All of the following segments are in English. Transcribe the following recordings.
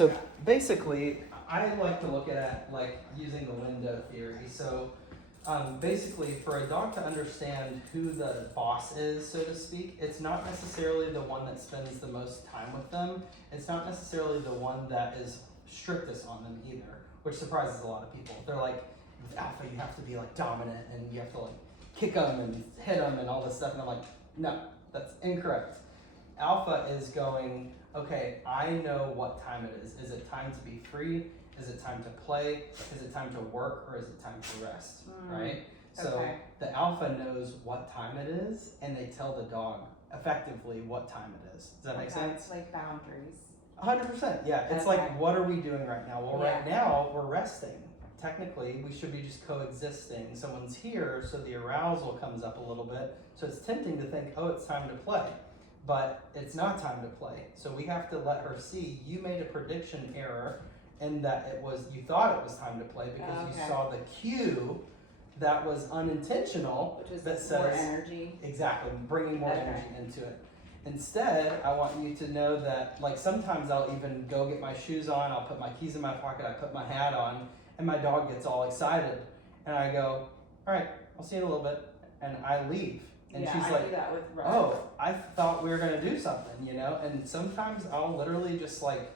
So basically, I like to look at like using the window theory. So basically, for a dog to understand who the boss is, so to speak, it's not necessarily the one that spends the most time with them. It's not necessarily the one that is strictest on them either, which surprises a lot of people. They're like, with alpha, you have to be like dominant and you have to like kick them and hit them and all this stuff. And I'm like, no, that's incorrect. Alpha is going, okay, I know what time it is. Is it time to be free? Is it time to play? Is it time to work? Or is it time to rest? Right? So the alpha knows what time it is, and they tell the dog effectively what time it is. Does that make sense? Like boundaries. 100%. Yeah. It's like, what are we doing right now? Well, right now we're resting. Technically, we should be just coexisting. Someone's here, so the arousal comes up a little bit. So it's tempting to think, oh, it's time to play. But it's not time to play. So we have to let her see you made a prediction error in that you thought it was time to play because you saw the cue that was unintentional. Which is that says, more energy. Exactly, bringing more energy into it. Instead, I want you to know that, like, sometimes I'll even go get my shoes on, I'll put my keys in my pocket, I put my hat on, and my dog gets all excited. And I go, all right, I'll see you in a little bit. And I leave. And she's I like, do that with Russ. oh, I thought we were going to do something, you know? And sometimes I'll literally just, like,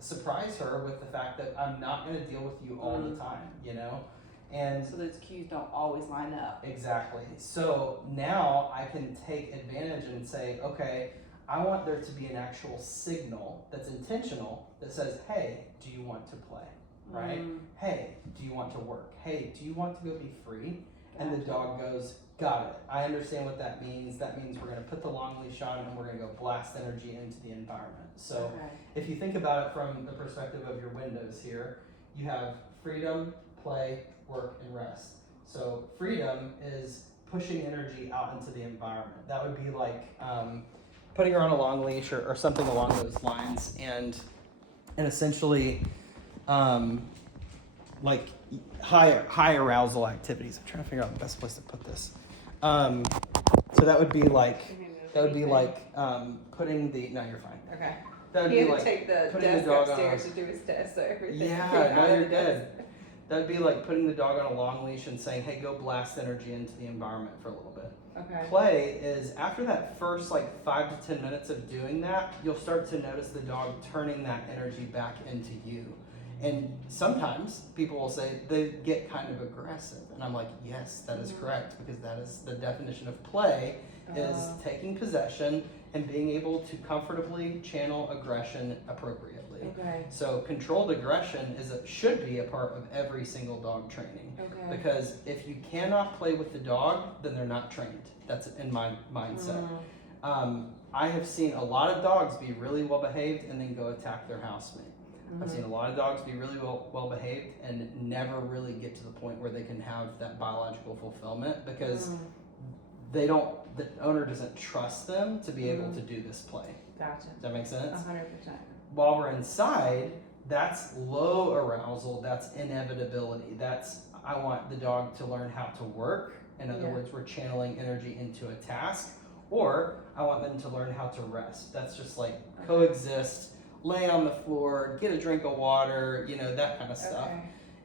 surprise her with the fact that I'm not going to deal with you all the time, you know? And so those cues don't always line up. Exactly. So now I can take advantage and say, okay, I want there to be an actual signal that's intentional that says, hey, do you want to play? Right? Hey, do you want to work? Hey, do you want to go be free? And the dog goes, got it. I understand what that means. That means we're going to put the long leash on and we're going to go blast energy into the environment. So if you think about it from the perspective of your windows here, you have freedom, play, work, and rest. So freedom is pushing energy out into the environment. That would be like putting her on a long leash or something along those lines, and essentially like high arousal activities. I'm trying to figure out the best place to put this. So that would be like putting the you're fine. Okay. That would he be had like to take the putting desk the dog upstairs on. to do his test, so everything. Yeah, no, you're good. That would be like putting the dog on a long leash and saying, hey, go blast energy into the environment for a little bit. Okay. Play is after that first like 5 to 10 minutes of doing that, you'll start to notice the dog turning that energy back into you. And sometimes people will say they get kind of aggressive. And I'm like, yes, that is correct, because that is the definition of play, is taking possession and being able to comfortably channel aggression appropriately. Okay. So controlled aggression should be a part of every single dog training. Okay. Because if you cannot play with the dog, then they're not trained. That's in my mindset. I have seen a lot of dogs be really well behaved and then go attack their housemate. I've seen a lot of dogs be really well behaved and never really get to the point where they can have that biological fulfillment because the owner doesn't trust them to be able to do this play. Gotcha. Does that make sense? 100%. While we're inside, that's low arousal, that's inevitability. I want the dog to learn how to work. In other words, we're channeling energy into a task. Or I want them to learn how to rest. That's just like coexist, lay on the floor, get a drink of water, that kind of stuff.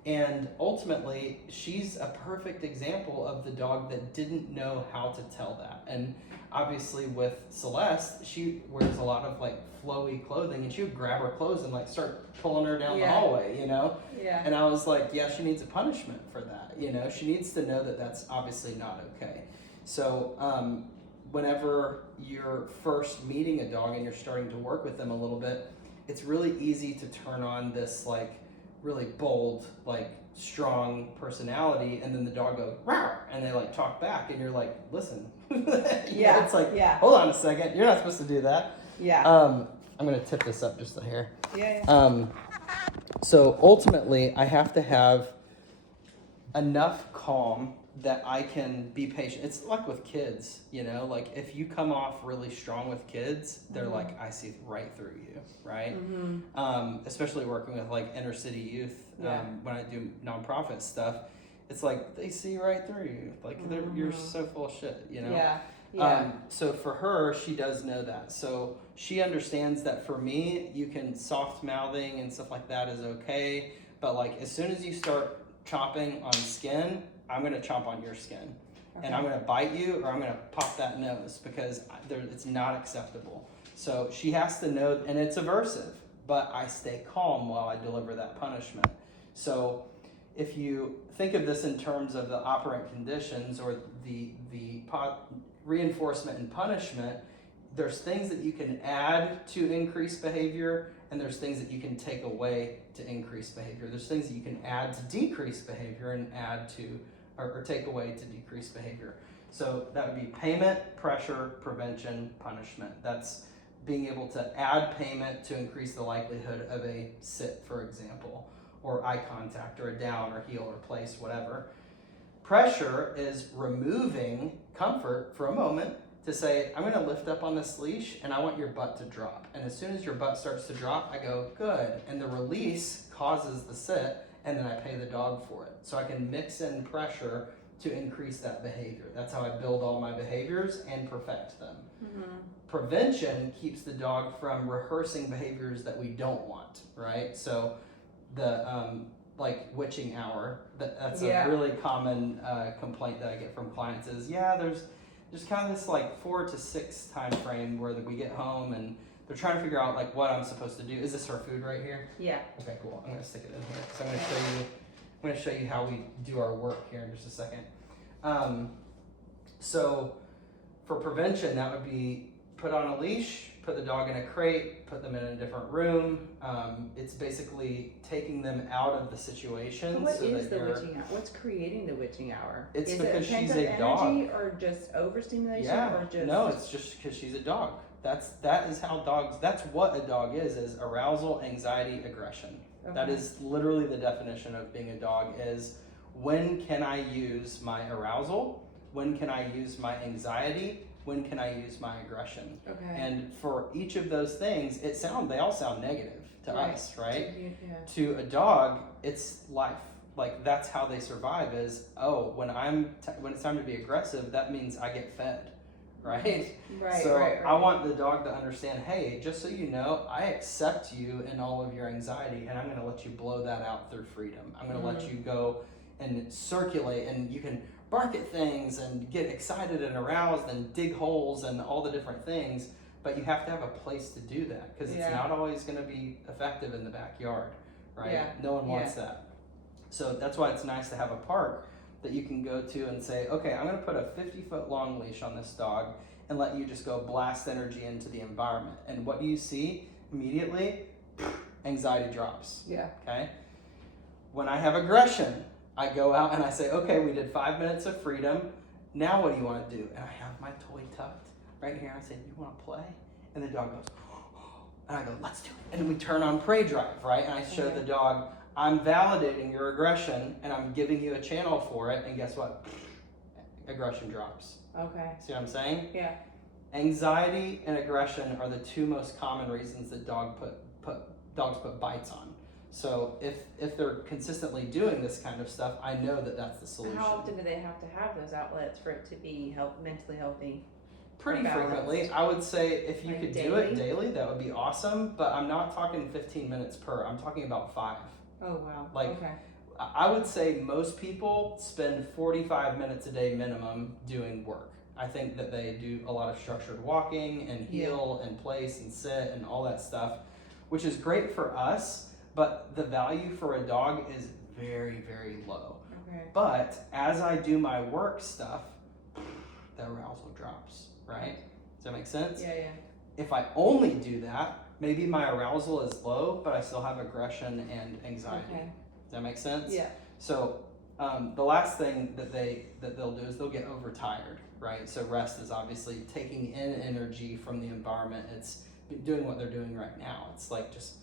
And ultimately, she's a perfect example of the dog that didn't know how to tell that. And obviously with Celeste, she wears a lot of like flowy clothing, and she would grab her clothes and like start pulling her down the hallway, Yeah. And I was like, yeah, she needs a punishment for that. She needs to know that that's obviously not okay. So whenever you're first meeting a dog and you're starting to work with them a little bit, it's really easy to turn on this like really bold, like strong personality, and then the dog goes rawr, and they like talk back, and you're like, listen. It's like, hold on a second, you're not supposed to do that. I'm gonna tip this up just a hair. So ultimately I have to have enough calm that I can be patient. It's like with kids, like if you come off really strong with kids, they're like, I see right through you, right? Especially working with like inner city youth, when I do nonprofit stuff, it's like they see right through you. Like you're so full of shit, Yeah. So for her, she does know that. So she understands that for me, you can soft mouthing and stuff like that is okay. But like as soon as you start chomping on skin, I'm gonna chomp on your skin, and I'm gonna bite you or I'm gonna pop that nose because it's not acceptable. So she has to know, and it's aversive, but I stay calm while I deliver that punishment. So if you think of this in terms of the operant conditions or the reinforcement and punishment, there's things that you can add to increase behavior, and there's things that you can take away to increase behavior. There's things that you can add to decrease behavior and add to or take away to decrease behavior. So that would be payment, pressure, prevention, punishment. That's being able to add payment to increase the likelihood of a sit, for example, or eye contact, or a down, or heel, or place, whatever. Pressure is removing comfort for a moment to say, I'm gonna lift up on this leash and I want your butt to drop. And as soon as your butt starts to drop, I go, good. And the release causes the sit, and then I pay the dog for it. So I can mix in pressure to increase that behavior. That's how I build all my behaviors and perfect them. Mm-hmm. Prevention keeps the dog from rehearsing behaviors that we don't want, right? So the like witching hour, that's a really common complaint that I get from clients is, there's kind of this like 4 to 6 time frame where we get home and they're trying to figure out like what I'm supposed to do. Is this our food right here? Yeah. Okay, cool. I'm gonna stick it in here. So I'm gonna show you how we do our work here in just a second. So for prevention, that would be put on a leash, put the dog in a crate, put them in a different room. It's basically taking them out of the situation. So what is the witching hour? What's creating the witching hour? It's is because it she's pent-up a dog. energy or just overstimulation? Yeah. Or just... No, it's just because she's a dog. That is how dogs. That's what a dog is arousal, anxiety, aggression. Okay. That is literally the definition of being a dog. Is when can I use my arousal? When can I use my anxiety? When can I use my aggression? Okay. And for each of those things, they all sound negative to us, right? Yeah. To a dog, it's life. Like that's how they survive. Is when it's time to be aggressive, that means I get fed, right? Right. So right. I want the dog to understand, hey, just so you know, I accept you in all of your anxiety, and I'm going to let you blow that out through freedom. I'm going to let you go and circulate, and you can bark at things and get excited and aroused and dig holes and all the different things, but you have to have a place to do that because it's not always going to be effective in the backyard, right? Yeah. No one wants that. So that's why it's nice to have a park that you can go to and say, okay, I'm going to put a 50-foot long leash on this dog and let you just go blast energy into the environment. And what do you see immediately? Anxiety drops. Yeah. Okay? When I have aggression, I go out and I say, okay, we did 5 minutes of freedom. Now what do you want to do? And I have my toy tucked right here. I say, you want to play? And the dog goes, and I go, let's do it. And then we turn on prey drive, right? And I show the dog, I'm validating your aggression and I'm giving you a channel for it. And guess what? Aggression drops. Okay. See what I'm saying? Yeah. Anxiety and aggression are the 2 most common reasons that dogs put bites on. So if they're consistently doing this kind of stuff, I know that that's the solution. How often do they have to have those outlets for it to be mentally healthy? Pretty frequently. I would say if you could do it daily, that would be awesome. But I'm not talking 15 minutes per. I'm talking about 5. Oh, wow. Okay. I would say most people spend 45 minutes a day minimum doing work. I think that they do a lot of structured walking and heel and place and sit and all that stuff, which is great for us. But the value for a dog is very, very low. Okay. But as I do my work stuff, the arousal drops, right? Does that make sense? Yeah. If I only do that, maybe my arousal is low, but I still have aggression and anxiety. Okay. Does that make sense? Yeah. So the last thing that they'll do is they'll get overtired, right? So rest is obviously taking in energy from the environment. It's doing what they're doing right now. It's like just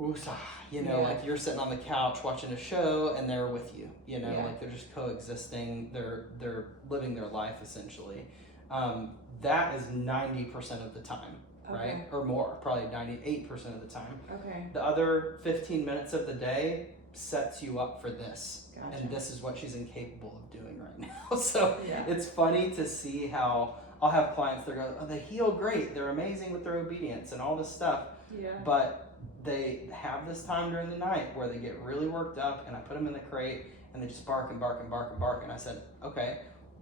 woosah, like you're sitting on the couch watching a show and they're with you, like they're just coexisting. They're living their life essentially. That is 90% of the time, right? Or more, probably 98% of the time. Okay. The other 15 minutes of the day, sets you up for this. Gotcha. And this is what she's incapable of doing right now. So Yeah. it's funny to see how I'll have clients that go, oh, they heal great, they're amazing with their obedience and all this stuff, Yeah. but they have this time during the night where they get really worked up, and I put them in the crate and they just bark and bark and bark and bark. And I said, okay,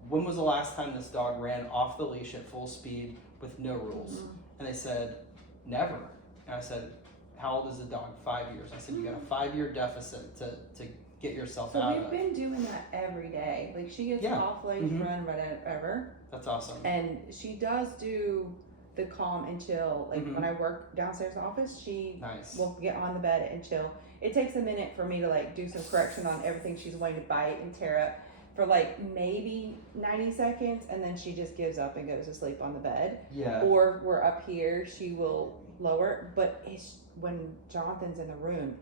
when was the last time this dog ran off the leash at full speed with no rules? Mm-hmm. And they said, never. And I said, how old is the dog? 5 years. I said, you got a 5-year deficit to get yourself So out we've of. been doing that every day. Like she gets Yeah. off leash, Mhm. run, whatever. That's awesome. And she does do the calm and chill. Like Mhm. when I work downstairs office, she Nice. will get on the bed and chill. It takes a minute for me to like do some correction on everything she's wanting to bite and tear up for like maybe 90 seconds, and then she just gives up and goes to sleep on the bed. Yeah. Or we're up here, she will lower. But it's when Jonathan's in the room,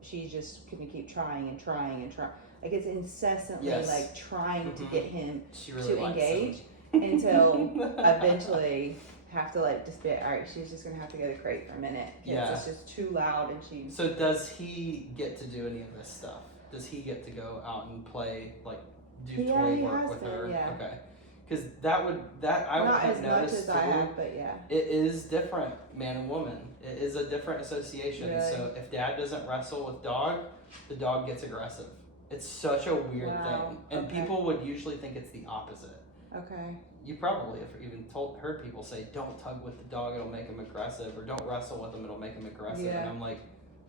she's just gonna keep trying and trying and trying. Like it's incessantly Yes. like trying to Mhm. get him She really to likes engage them. until eventually have to like just be all right. She's just gonna have to go to the crate for a minute. 'Cause Yeah. it's just too loud, and she's So does he get to do any of this stuff? Does he get to go out and play, like do Yeah, toy he work has with been, her? yeah. Okay. Because I would not have as much noticed as I too. have, but yeah. It is different, man and woman. It is a different association. Really? So if dad doesn't wrestle with dog, the dog gets aggressive. It's such a weird Wow, thing. And okay. people would usually think it's the opposite. Okay. You probably have even heard people say, don't tug with the dog, it'll make him aggressive, or don't wrestle with him, it'll make him aggressive. Yeah. And I'm like,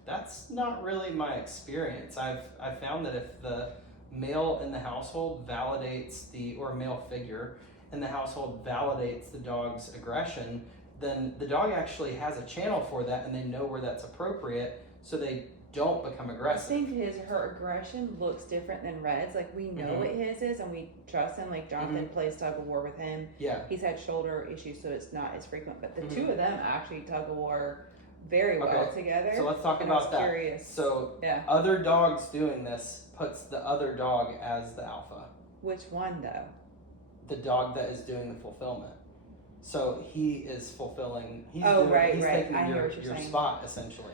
that's not really my experience. I've found that if the male in the household or male figure in the household validates the dog's aggression, then the dog actually has a channel for that, and they know where that's appropriate, so they don't become I aggressive. think her aggression looks different than Red's. Like we know Mhm. what his is, and we trust him. Like Jonathan plays tug of war with him. Yeah. He's had shoulder issues, so it's not as frequent. But the Mhm. two of them actually tug of war very well Okay. together. So let's talk And I was about that. Curious. So Yeah. other dogs doing this puts the other dog as the alpha. Which one though? The dog that is doing the fulfillment. So he is fulfilling. He's Oh, doing, right, he's right. taking I hear your what you're saying. spot essentially.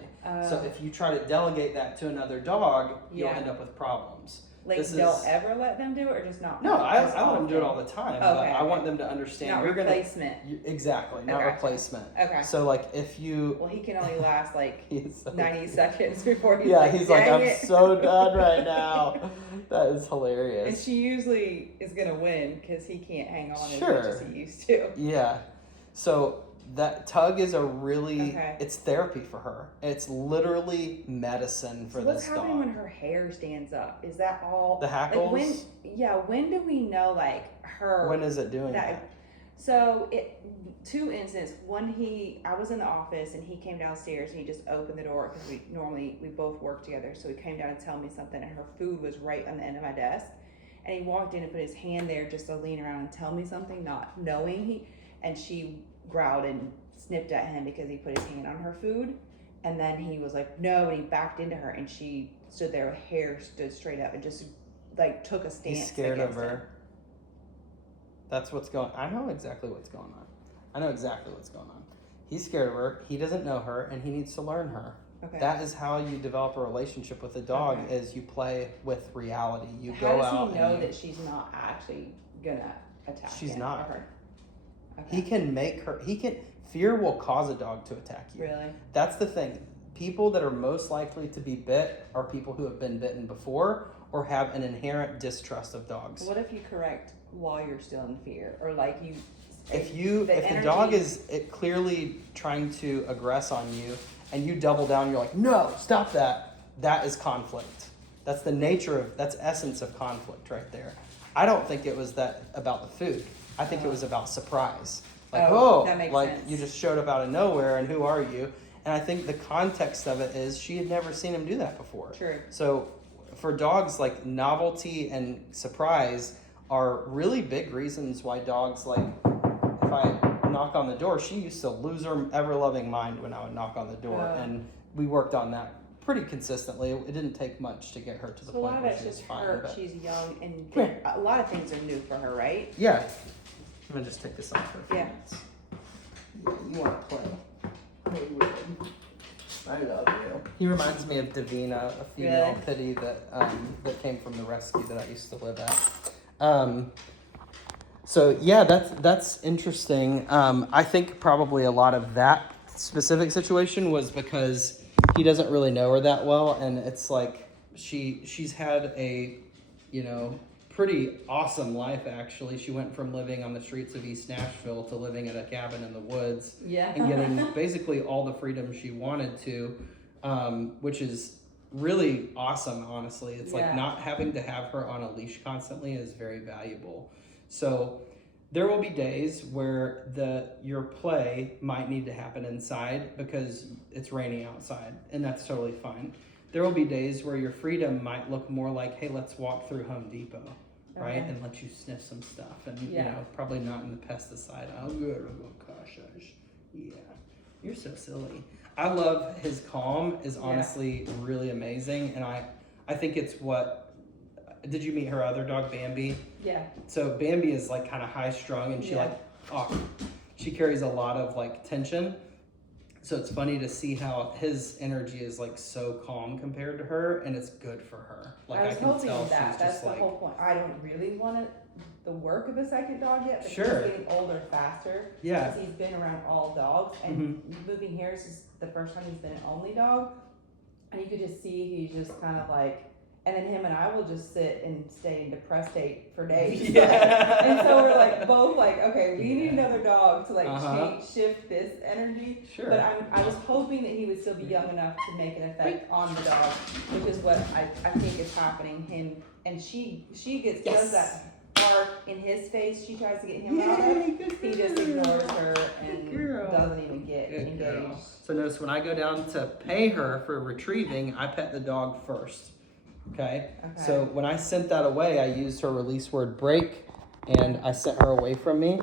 So Uh, if you try to delegate that to another dog, you'll Yeah. end up with problems. like this don't is- ever let them do it, or just not? No, I just let them do it often? all the time, Okay, but I okay. want them to understand Not you're replacement. exactly not Okay. replacement. Okay. So like if you Well, he can only last like he's so, 90 seconds before he's yeah like, he's like "Dang I'm it." so done right now. That is And hilarious. she usually is gonna win because he can't hang on as Sure. much as he used to. Yeah. So that tug is a really Okay. it's therapy for her. It's literally medicine for So what's this happening dog. when her hair stands up? Is that all? The hackles? Like when do we know like her? When is it doing that? that? So two incidents. One, I was in the office and he came downstairs and he just opened the door because we both work together. So he came down to tell me something, and her food was right on the end of my desk, and he walked in and put his hand there just to lean around and tell me something, not knowing and she growled and snipped at him because he put his hand on her food, and then he was like no, and he backed into her, and she stood there, her hair stood straight up and just like took a stance. He's scared of against her. him. That's what's going I know exactly what's going on. I know exactly what's going on. He's scared of her, he doesn't know her, and he needs to learn her. Okay. That is how you develop a relationship with a dog, Okay. is you play with reality. You How go does out he know and that she's not actually gonna attack She's him not. or her? he can make her fear will cause a dog to attack you. Really? That's the thing. People that are most likely to be bit are people who have been bitten before or have an inherent distrust of dogs. What if you correct while you're still in fear, or like you? If the dog is clearly trying to aggress on you and you double down, you're like, no, stop that. That is conflict. That's the that's essence of conflict right there. I don't think it was that about the food. I think it was about surprise. Like, that makes like sense. you just showed up out of nowhere and who are you? And I think the context of it is she had never seen him do that before. True. So for dogs, like novelty and surprise are really big reasons why dogs, like if I knock on the door, she used to lose her ever-loving mind when I would knock on the door. And we worked on that pretty consistently. It didn't take much to get her to the So a point lot of where it's she was just fine. her. But She's young, and Come here. a lot of things are new for her, right? yeah. I'm going to just take this off for a few Yeah. minutes. Yeah, you want to play. Play with it. I love you. He reminds me of Davina, a female pitty that came from the rescue that I used to live at. So yeah, that's interesting. I think probably a lot of that specific situation was because he doesn't really know her that well, and it's like she's had a, you know, pretty awesome life actually. She went from living on the streets of East Nashville to living at a cabin in the woods, and getting basically all the freedom she wanted to, which is really awesome. Honestly, it's like not having to have her on a leash constantly is very valuable. So there will be days where your play might need to happen inside because it's raining outside, and that's totally fine. There will be days where your freedom might look more like, hey, let's walk through Home Depot, right? And let you sniff some stuff, and you know, probably not in the pesticide. Oh, good. Oh gosh, yeah, you're so silly. I love his calm is honestly really amazing, and I think it's what. Did you meet her other dog, Bambi? Yeah. So Bambi is like kind of high strung, and she carries a lot of like tension. So it's funny to see how his energy is like so calm compared to her, and it's good for her. Like I was can hoping tell that. she's That's just the like, whole point. I don't really want the work of a second dog yet, but Sure. he's getting older faster. Yeah. Because he's been around all dogs, and moving here is the first time he's been an only dog, and you could just see he's just kind of like. And then him and I will just sit and stay in depressed state for days. Yeah. And so we're like both like, okay, we need another dog to like shift this energy. Sure. But I was hoping that he would still be young enough to make an effect on the dog, which is what I think is happening. Him and she does that bark in his face. She tries to get him out of. He just ignores her and doesn't even get engaged. So notice when I go down to pay her for retrieving, I pet the dog first. Okay. So when I sent that away, I used her release word break, and I sent her away from me,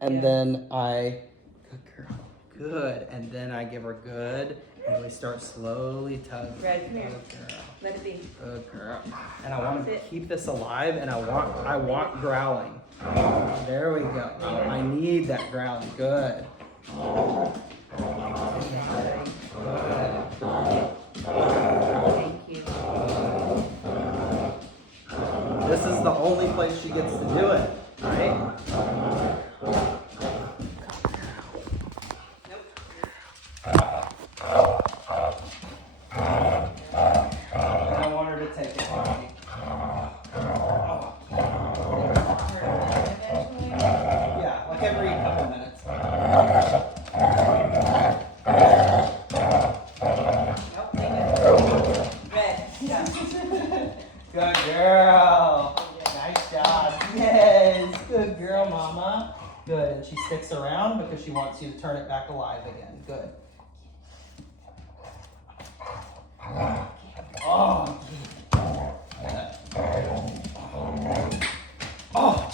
and then good girl, good, and then I give her good, and we start slowly tugging. Red, come here. Good girl. Let it be. Good girl. And I want to keep this alive, and I want growling. There we go. I need that growling. Good. Thank you. This is the only place she gets to do it, right? And I want her to take it from me. Yeah, like every couple minutes. Good girl. Nice job. Yes. Good girl, mama. Good. And she sticks around because she wants you to turn it back alive again. Good. Oh. Oh.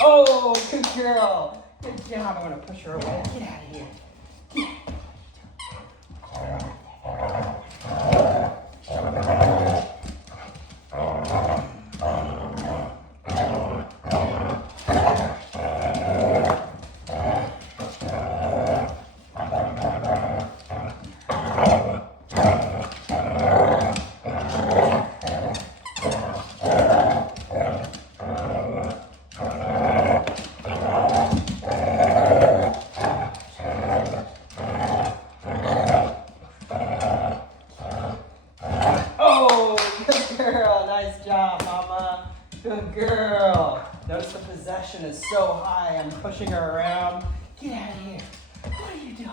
Oh, good girl. Good job. I'm going to push her away. Get out of here. Good girl. Notice the possession is so high. I'm pushing her around. Get out of here. What are you doing?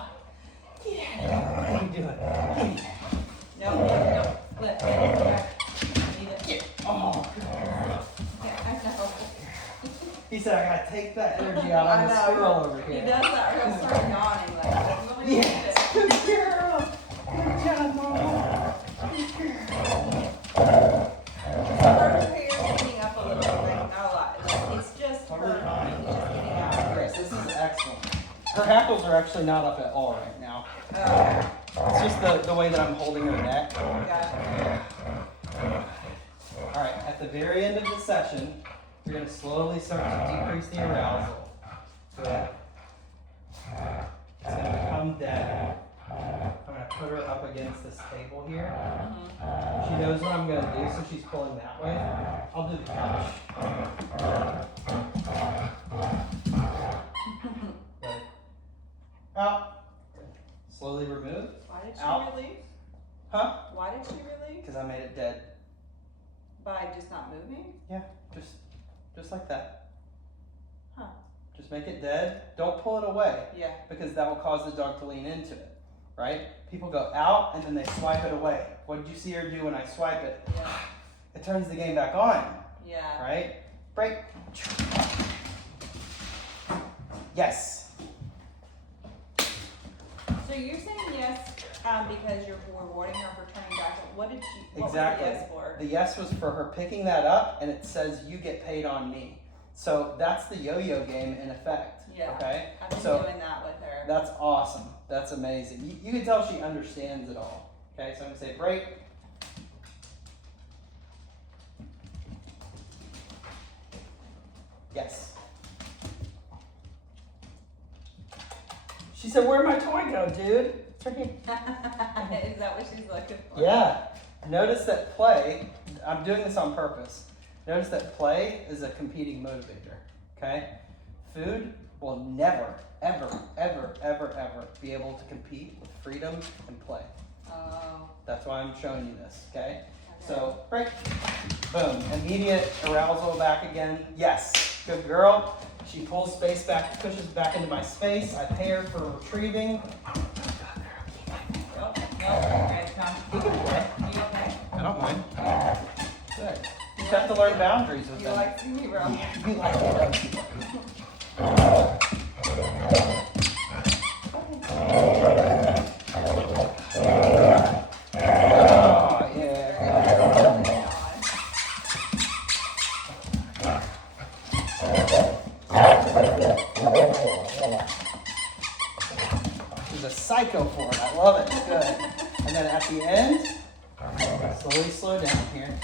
Get out of here. What are you doing? Get out. No. Let Get. Oh, good girl. Yeah, I know. He said I gotta take that energy out on the squirrel over here. He does that. He'll start yawning like. Yes. Good girl. Good job, mama. Good girl. Her hair is getting up a little bit, like not a lot. Like, it's just her. It's just getting out. Yes, this is excellent. Her hackles are actually not up at all right now. It's just the way that I'm holding her neck. All right, at the very end of the session, you're going to slowly start to decrease the arousal. Good. against this table here. She knows what I'm gonna do, so she's pulling that way. I'll do the couch. Good. Out. Slowly remove. Why did she Out. release? Huh? Why did she release? Because I made it dead. By just not moving? Yeah, just like that. Huh. Just make it dead. Don't pull it away. Yeah. Because that will cause the dog to lean into it, right? People go out and then they swipe it away. What did you see her do when I swipe it? Yeah. It turns the game back on, Yeah. right? Break. Yes. So you're saying yes because you're rewarding her for turning back. What did she? What Exactly. was the yes for? The yes was for her picking that up, and it says you get paid on me. So that's the yo-yo game in effect. Yeah. Okay. I've been So doing that with her. that's awesome. That's amazing. You can tell she understands it all. Okay. So I'm gonna say break. Yes. She said, "Where'd my toy go, dude?" It's right here. Is that what she's looking for? Yeah. Notice that play, I'm doing this on purpose. Notice that play is a competing motivator, okay? Food will never, ever, ever, ever, ever be able to compete with freedom and play. Oh. That's why I'm showing you this, okay? Okay. So, break. Boom. Immediate arousal back again. Yes. Good girl. She pulls space back, pushes back into my space. I pay her for retrieving. Oh, no, okay, come. He can play. You okay? I don't mind. Good. You have to learn boundaries with You them. like seeing me, bro? Yeah, you like it. Oh, yeah. She's a psycho for it. I love it. Good. And then at the end, slowly slow down here.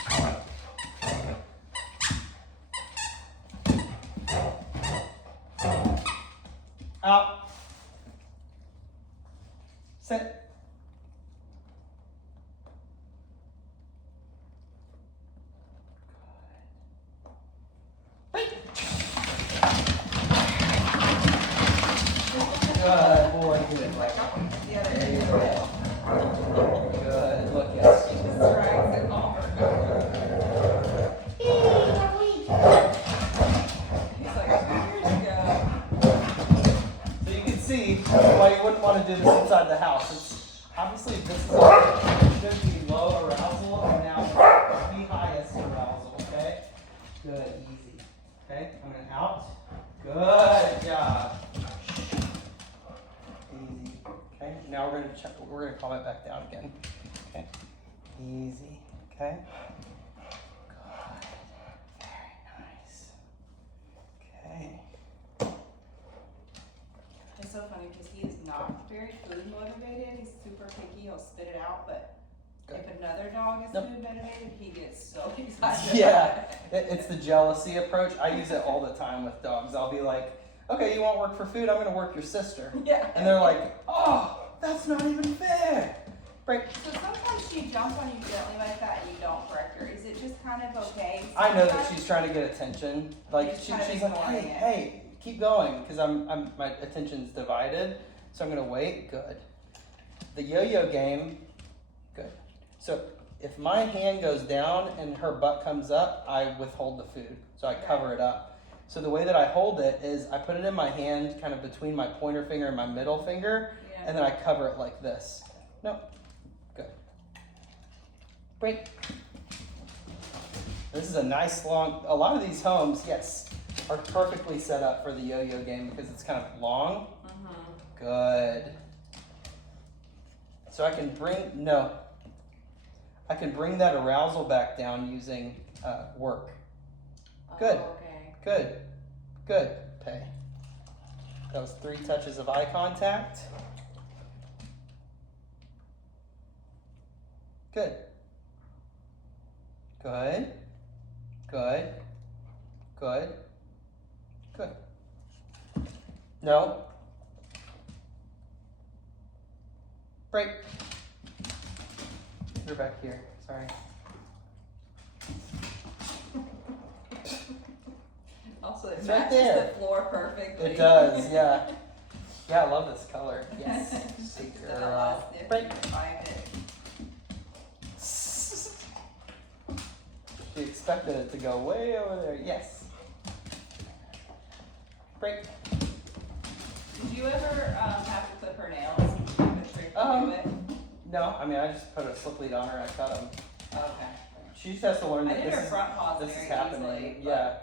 Out. Sit. Good boy, good. Like the other There you day. go. Good. Look, yes. She just drags it over. He's like 2 years ago. So you can see why you wouldn't want to do this inside the house. It's obviously this is should be low arousal and now the highest arousal. Okay. Good. Easy. Okay. I'm gonna out. Good job. Easy. Okay. Now we're gonna check. We're gonna calm it back down again. Okay. Easy. Okay. Good. Very nice. Okay. It's so funny because he is not very food motivated. He's super picky. He'll spit it out, but Good. if another dog is Nope. food motivated, he gets so excited. Yeah, it's the jealousy approach. I use it all the time with dogs. I'll be like, okay, you want to work for food? I'm going to work your sister. Yeah. And they're like, oh, that's not even fair. Break. So sometimes she jumps on you gently like that and you don't correct her. Is it just kind of okay? I know that Sometimes- she's trying to get attention. Like She's kind of she's like, ignoring hey, it. hey, keep going, because my attention's divided. So I'm going to wait. Good. The yo-yo game. Good. So if my hand goes down and her butt comes up, I withhold the food. So I cover it up. So the way that I hold it is I put it in my hand kind of between my pointer finger and my middle finger, Yeah. and then I cover it like this. Nope. Good. Break. This is a nice long, a lot of these homes, yes, are perfectly set up for the yo-yo game because it's kind of long. Mhm. Good. So I can bring that arousal back down using work. Good. Oh, okay. Good. Good. Pay. That was 3 touches of eye contact. Good. Good. Good. Good. Good. No. Break. They're back here. Sorry. Also, it It's right matches there. the floor perfectly. It does, yeah. Yeah, I love this color. Yes. Good Still have girl. a sniff Break. and find it. She expected it to go way over there. Yes. Break. Did you ever have to clip her nails? A trick to do it? No, I mean, I just put a slip lead on her and I cut them. Okay. She just has to learn I that did her this front paws is very happening. easily. Yeah.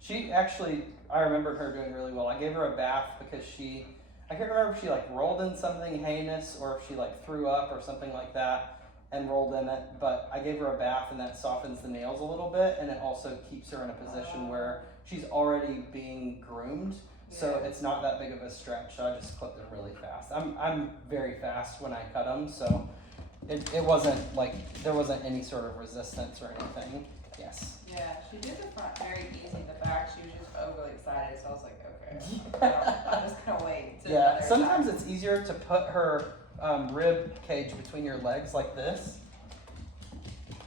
She actually, I remember her doing really well. I gave her a bath because I can't remember if she like rolled in something heinous or if she like threw up or something like that and rolled in it. But I gave her a bath and that softens the nails a little bit and it also keeps her in a position where she's already being groomed. So Yeah. it's not that big of a stretch. So I just clipped it really fast. I'm very fast when I cut them, so it wasn't like there wasn't any sort of resistance or anything. Yes. Yeah, she did the front very easy. The back, she was just overly excited. So I was like, okay, well, I'm just gonna wait. Yeah. Sometimes it's easier to put her rib cage between your legs like this,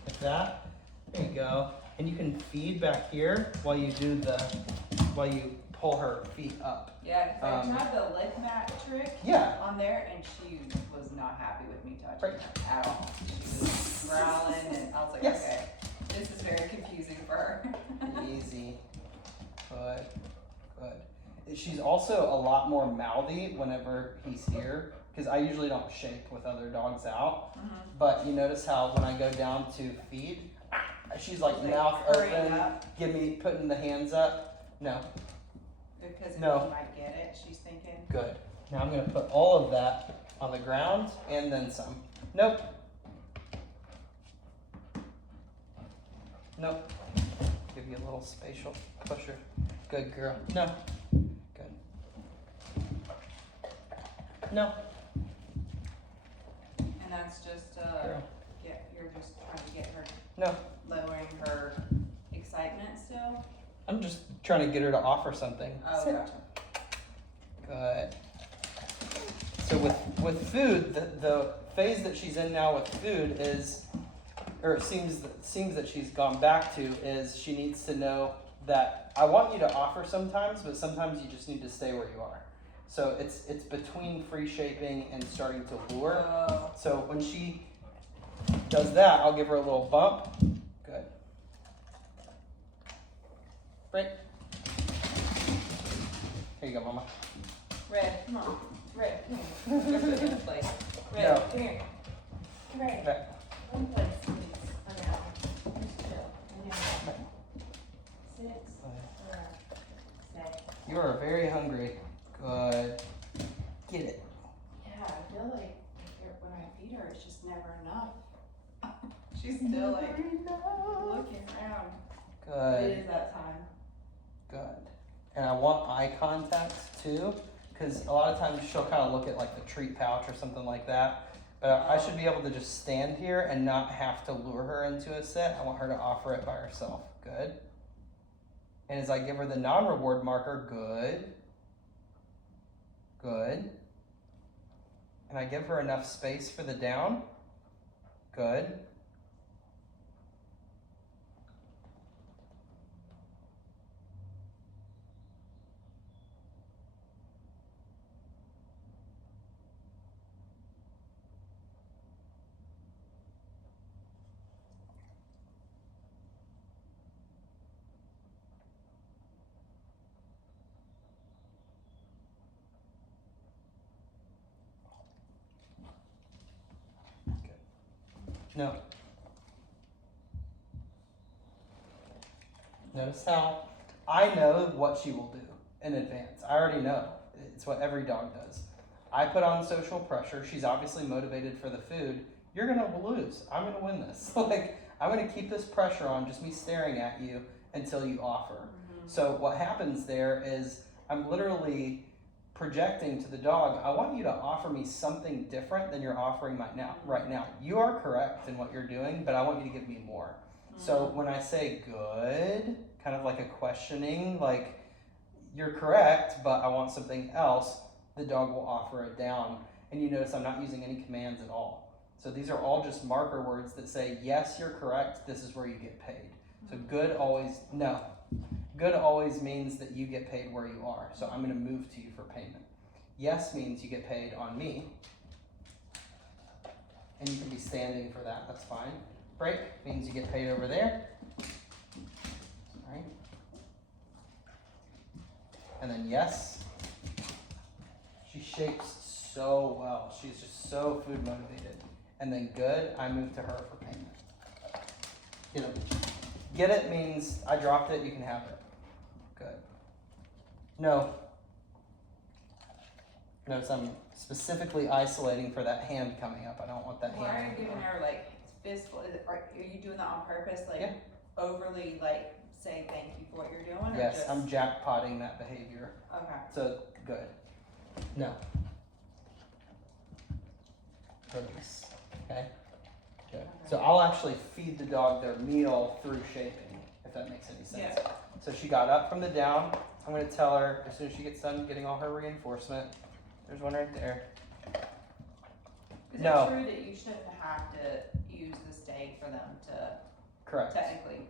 like that. There you go. And you can feed back here while you pull her feet up. Yeah, because I tried the leg mat trick Yeah. on there, and she was not happy with me touching Right. her at all. She was growling, and I was like, Yes. okay, this is very confusing for her. Easy. Good. Good. She's also a lot more mouthy whenever he's here because I usually don't shake with other dogs out. Mhm. But you notice how when I go down to feed, she's like Like mouth hurrying open, up. putting the hands up. No. Because No. he might get it, she's thinking. Good. Now I'm gonna put all of that on the ground and then some. Nope. Nope. Give you a little spatial pusher. Good girl. No. Good. No. And that's just, Girl. you're just trying to get her, No. lowering her excitement still? I'm just trying to get her to offer something. Oh, Sit. gotcha. Good. So with food, the phase that she's in now with food is, or it seems that she's gone back to, is she needs to know that I want you to offer sometimes, but sometimes you just need to stay where you are. So it's between free shaping and starting to lure. Oh. So when she does that, I'll give her a little bump. Good. Break. Here you go, Mama. Red, come on. Red, come here. Let's put it in place. Red, No. come here. Come here. Okay. One place, please. On that one. Just chill. And now. Sit. Stay. You are very hungry. Good. Get it. Yeah, I feel like when I feed her, it's just never enough. She's still like looking around. But it Good. is that time. Good. And I want eye contact too, because a lot of times she'll kind of look at like the treat pouch or something like that. But I should be able to just stand here and not have to lure her into a sit. I want her to offer it by herself. Good. And as I give her the non-reward marker, good. Good. And I give her enough space for the down. Good. No. Notice how I know what she will do in advance. I already know. It's what every dog does. I put on social pressure. She's obviously motivated for the food. You're going to lose. I'm going to win this. Like, I'm going to keep this pressure on, just me staring at you until you offer. Mm-hmm. So what happens there is I'm literally projecting to the dog, I want you to offer me something different than you're offering right now. You are correct in what you're doing, but I want you to give me more. Mm-hmm. So when I say good, kind of like a questioning, like you're correct, but I want something else, the dog will offer it down. And you notice I'm not using any commands at all. So these are all just marker words that say, yes, you're correct, this is where you get paid. So good always, no. Good always means that you get paid where you are. So I'm gonna move to you for payment. Yes means you get paid on me. And you can be standing for that, that's fine. Break means you get paid over there. All right. And then yes. She shapes so well. She's just so food motivated. And then good, I move to her for payment. Get it means I dropped it, you can have it. Good. No. Notice I'm specifically isolating for that hand coming up. I don't want that hand. Why are you giving her like fistful? Are you doing that on purpose? Like Yeah. overly like saying thank you for what you're doing? Or Yes, just... I'm jackpotting that behavior. Okay. So good. No. Release. Okay? Good. So I'll actually feed the dog their meal through shaping, if that makes any sense. Yeah. So she got up from the down. I'm going to tell her as soon as she gets done getting all her reinforcement. There's one right there. Is No. it true that you shouldn't have to use the stake for them to Correct. technically?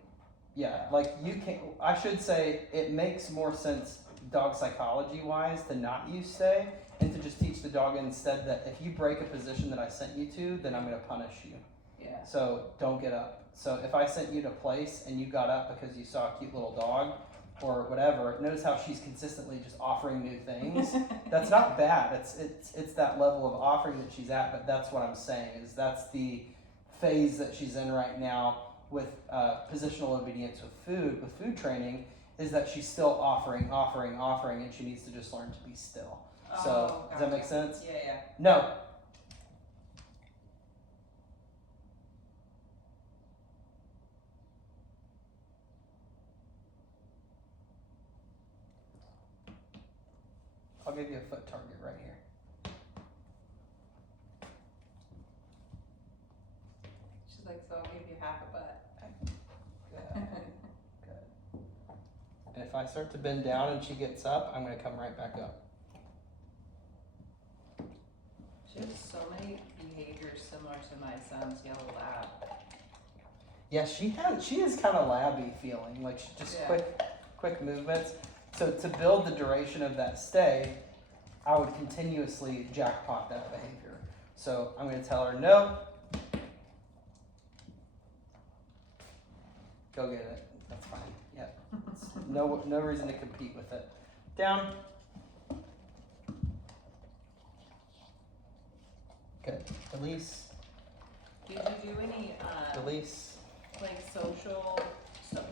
Yeah, like you can, I should say it makes more sense dog psychology wise to not use stay and to just teach the dog instead that if you break a position that I sent you to, then I'm going to punish you. Yeah. So don't get up. So if I sent you to place and you got up because you saw a cute little dog or whatever, notice how she's consistently just offering new things. That's not bad. It's that level of offering that she's at, but that's what I'm saying is that's the phase that she's in right now with positional obedience with food training, is that she's still offering, and she needs to just learn to be still. So does that make sense? Yeah, yeah. No. I'll give you a foot target right here. She's like, so I'll give you half a butt. Good. Good. And if I start to bend down and she gets up, I'm going to come right back up. She has so many behaviors similar to my son's yellow lab. Yeah, she is kind of labby feeling, like just quick movements. So to build the duration of that stay, I would continuously jackpot that behavior. So I'm going to tell her no. Go get it. That's fine. Yep. No reason to compete with it. Down. Good. Release. Did you do any Release. like social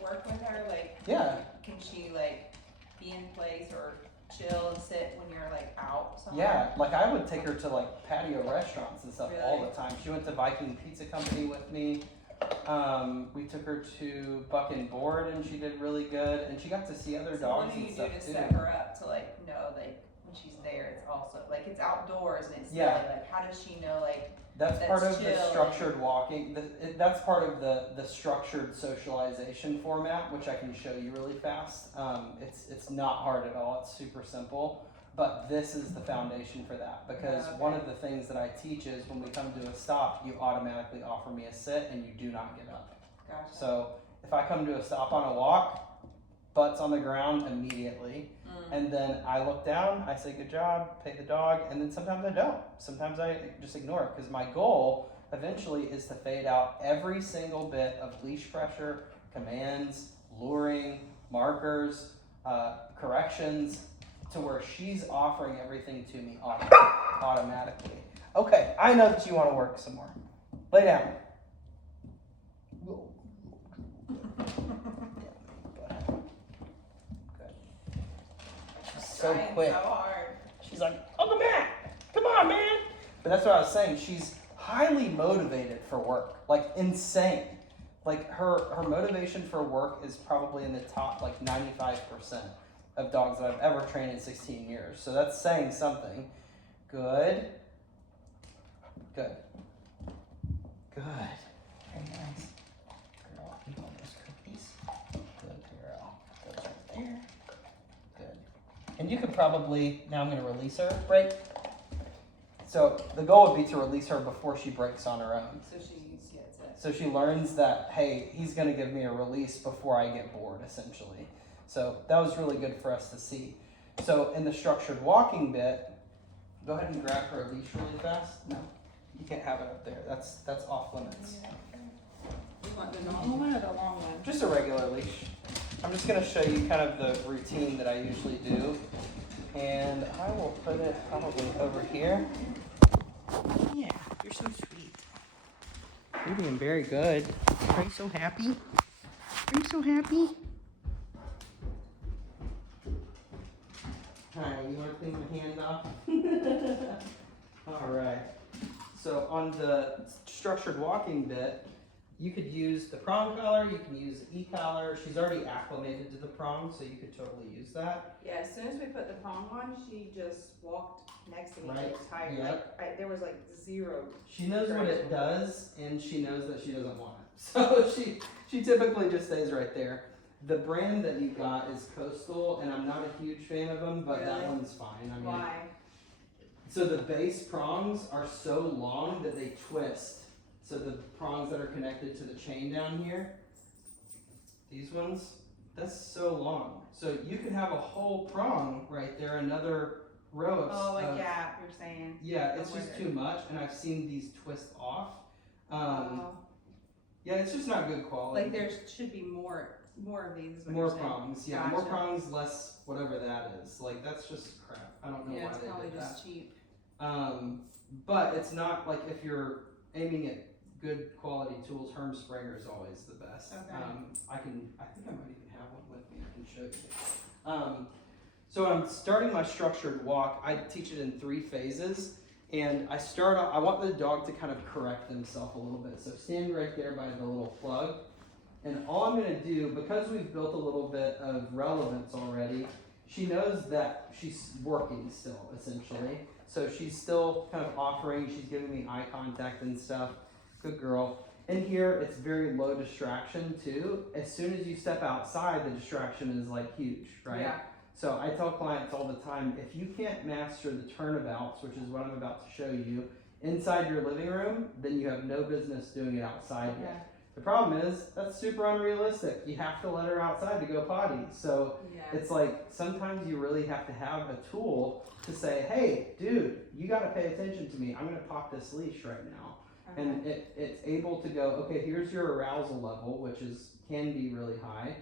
work with her? Like, Yeah. Can she like be in place or chill and sit when you're like out somewhere? Yeah, like I would take her to like patio restaurants and stuff all Really? the time. She went to Viking Pizza Company with me. We took her to Buck and Board and she did really good. And she got to see other So dogs what do and you stuff do to too. set her up to like know like when she's there it's also like it's outdoors and it's Yeah. silly, like how does she know like That's part of the chill structured walking. That's part of the structured socialization format, which I can show you really fast. It's not hard at all. It's super simple. But this is the foundation for that because one of the things that I teach is when we come to a stop, you automatically offer me a sit and you do not get up. Gotcha. So if I come to a stop on a walk, butts on the ground immediately. And then I look down, I say good job, pay the dog, and then sometimes I don't. Sometimes I just ignore it because my goal eventually is to fade out every single bit of leash pressure, commands, luring, markers, corrections, to where she's offering everything to me automatically. Okay, I know that you want to work some more. Lay down. So quick. So hard. She's like, Uncle Matt, come on, man. But that's what I was saying. She's highly motivated for work, like insane. Like her motivation for work is probably in the top like 95% of dogs that I've ever trained in 16 years. So that's saying something. Good. Good. Good. Very nice. Girl, you want those cookies? Good girl. Those right there. Good. And you could probably, now I'm going to release her. Break. So the goal would be to release her before she breaks on her own. So she gets it. So she learns that, hey, he's going to give me a release before I get bored, essentially. So that was really good for us to see. So in the structured walking bit, go ahead and grab her leash really fast. No, you can't have it up there. That's off limits. You want the normal one or the long one? Just a regular leash. I'm just going to show you kind of the routine that I usually do. And I will put it probably over here. Yeah, you're so sweet. You're doing very good. Are you so happy? Are you so happy? Hi, you want to clean my hand off? All right. So on the structured walking bit, you could use the prong collar, you can use the e-collar. She's already acclimated to the prong, so you could totally use that. Yeah, as soon as we put the prong on, she just walked next to me. Right, She was tired. yep. Like, there was like zero. She knows what it does, and she knows that she doesn't want it. So she typically just stays right there. The brand that you got is Coastal, and I'm not a huge fan of them, but that Really? one's fine. I mean, Why? so the base prongs are so long that they twist. So the prongs that are connected to the chain down here, these ones, that's so long. So you could have a whole prong right there, another row of Oh, like gap, you're saying. yeah, it's Oh, just where too much, and I've seen these twist off. Oh, Yeah, it's just not good quality. like there should be more of these. is what More you're saying. prongs, yeah, more Gotcha. prongs, less whatever that is. Like that's just crap. I don't know Yeah, why it's they probably did that. just cheap. But it's not like if you're aiming at good quality tools, Herm Springer is always the best. Okay. I think I might even have one with me. I can show you. So when I'm starting my structured walk, I teach it in 3 phases. And I start off, I want the dog to kind of correct himself a little bit. So stand right there by the little plug. And all I'm gonna do, because we've built a little bit of relevance already, she knows that she's working still, essentially. So she's still kind of offering, she's giving me eye contact and stuff. Good girl. In here, it's very low distraction too. As soon as you step outside, the distraction is like huge, right? Yeah. So I tell clients all the time, if you can't master the turnabouts, which is what I'm about to show you, inside your living room, then you have no business doing it outside Okay. yet. The problem is, that's super unrealistic. You have to let her outside to go potty. So Yeah. it's like, sometimes you really have to have a tool to say, hey, dude, you gotta pay attention to me. I'm gonna pop this leash right now. Okay. And it's able to go, okay, here's your arousal level, which can be really high.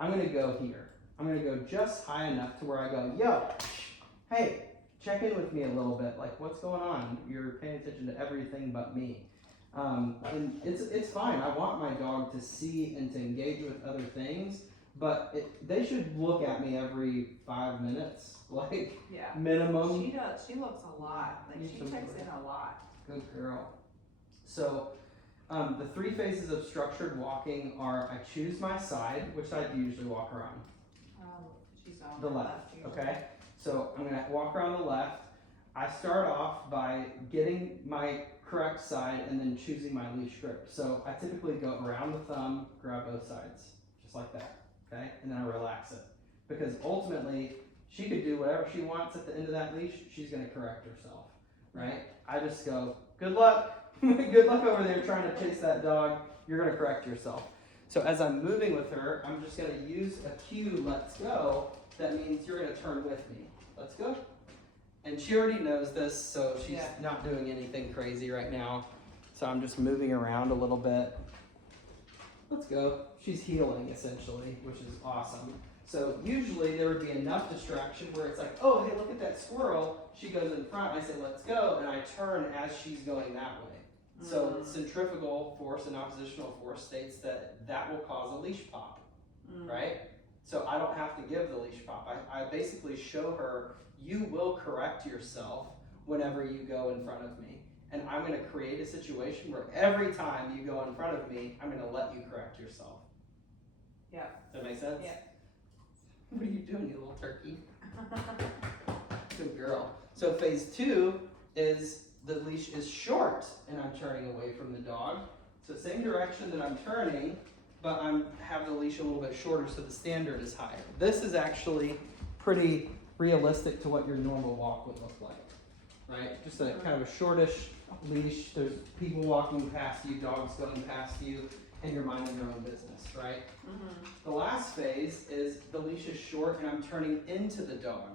I'm gonna go here. I'm gonna go just high enough to where I go, yo, hey, check in with me a little bit. Like, what's going on? You're paying attention to everything but me. And it's fine. I want my dog to see and to engage with other things, but they should look at me every 5 minutes, like Yeah. minimum. She does. She looks a lot. Like she She's so checks good. in a lot. Good girl. So, the 3 phases of structured walking are I choose my side, which I usually walk around. She's on The her left, usually. okay? So I'm gonna walk around the left. I start off by getting my correct side and then choosing my leash grip. So I typically go around the thumb, grab both sides, just like that, okay? And then I relax it. Because ultimately, she could do whatever she wants at the end of that leash, she's gonna correct herself, right? I just go, good luck. Good luck over there trying to chase that dog. You're gonna correct yourself. So as I'm moving with her, I'm just gonna use a cue, let's go. That means you're gonna turn with me. Let's go. And she already knows this, so she's not doing anything crazy right now. So I'm just moving around a little bit. Let's go. She's healing essentially, which is awesome. So usually there would be enough distraction where it's like, oh, hey, look at that squirrel. She goes in front, I say, let's go, and I turn as she's going that way. So centrifugal force and oppositional force states that will cause a leash pop, right? So I don't have to give the leash pop. I basically show her, you will correct yourself whenever you go in front of me. And I'm gonna create a situation where every time you go in front of me, I'm gonna let you correct yourself. Yeah. Does that make sense? Yeah. What are you doing, you little turkey? Good girl. So phase 2 is the leash is short and I'm turning away from the dog. So same direction that I'm turning, but I have the leash a little bit shorter so the standard is higher. This is actually pretty realistic to what your normal walk would look like, right? Just a kind of a shortish leash. There's people walking past you, dogs going past you, and you're minding your own business, right? The last phase is the leash is short and I'm turning into the dog.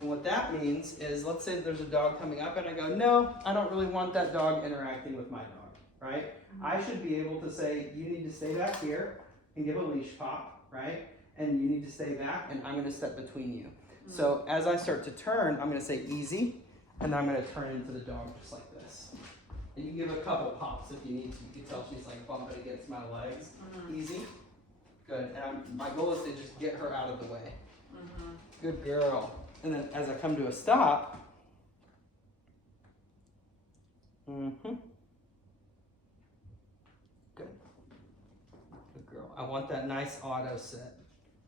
And what that means is, let's say there's a dog coming up and I go, no, I don't really want that dog interacting with my dog, right? I should be able to say, you need to stay back here and give a leash pop, right? And you need to stay back and I'm gonna step between you. So as I start to turn, I'm gonna say easy, and then I'm gonna turn into the dog just like this. And you can give a couple pops if you need to. You can tell she's like bumping against my legs. Easy. Good. And my goal is to just get her out of the way. Good girl. And then as I come to a stop, good. Good girl. I want that nice auto sit.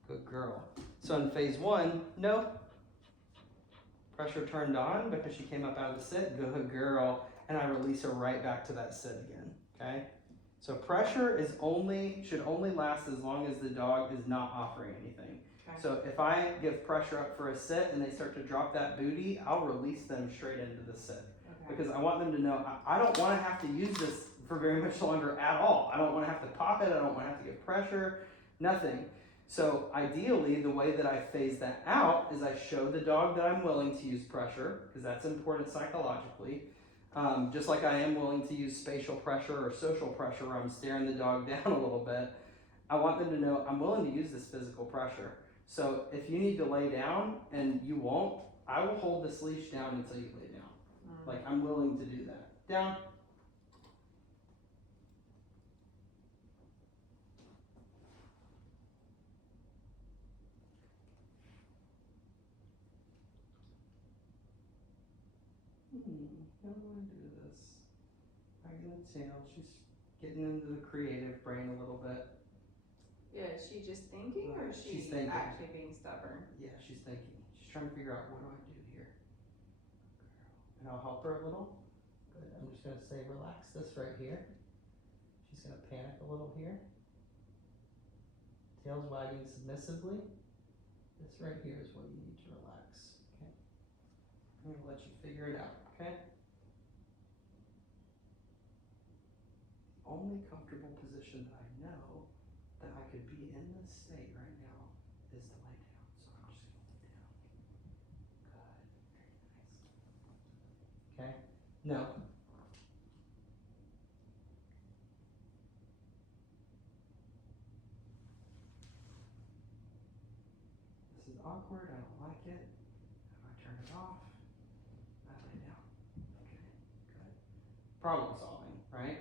Good girl. So in phase one, no. Pressure turned on because she came up out of the sit. Good girl. And I release her right back to that sit again. Okay? So pressure should only last as long as the dog is not offering anything. Okay. So if I give pressure up for a sit and they start to drop that booty, I'll release them straight into the sit. Okay. Because I want them to know I don't want to have to use this for very much longer at all. I don't want to have to pop it. I don't want to have to give pressure. Nothing. So ideally, the way that I phase that out is I show the dog that I'm willing to use pressure, because that's important psychologically. Just like I am willing to use spatial pressure or social pressure where I'm staring the dog down a little bit. I want them to know I'm willing to use this physical pressure. So if you need to lay down and you won't, I will hold this leash down until you lay down. Like, I'm willing to do that. Down. How do I do this? Wagging the tail. She's getting into the creative brain a little bit. Yeah, is she just thinking or is she actually being stubborn? Yeah, she's thinking. She's trying to figure out, what do I do here? And I'll help her a little. Good. I'm just going to say, relax this right here. She's going to panic a little here. Tail's wagging submissively. This right here is what you need to relax. Okay. I'm going to let you figure it out. Okay. Only comfortable position that I know that I could be in this state right now is to lay down. So I'm just going to lay down. Good. Very nice. Okay. No. This is awkward. I don't like it. If I turn it off, I lay down. Okay. Good. Problem solving, right?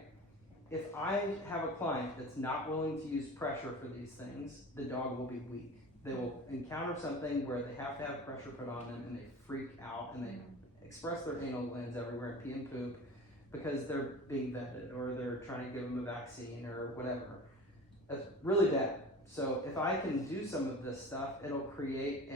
If I have a client that's not willing to use pressure for these things, the dog will be weak. They will encounter something where they have to have pressure put on them and they freak out and they express their anal glands everywhere and pee and poop because they're being vetted or they're trying to give them a vaccine or whatever. That's really bad. So if I can do some of this stuff, it'll create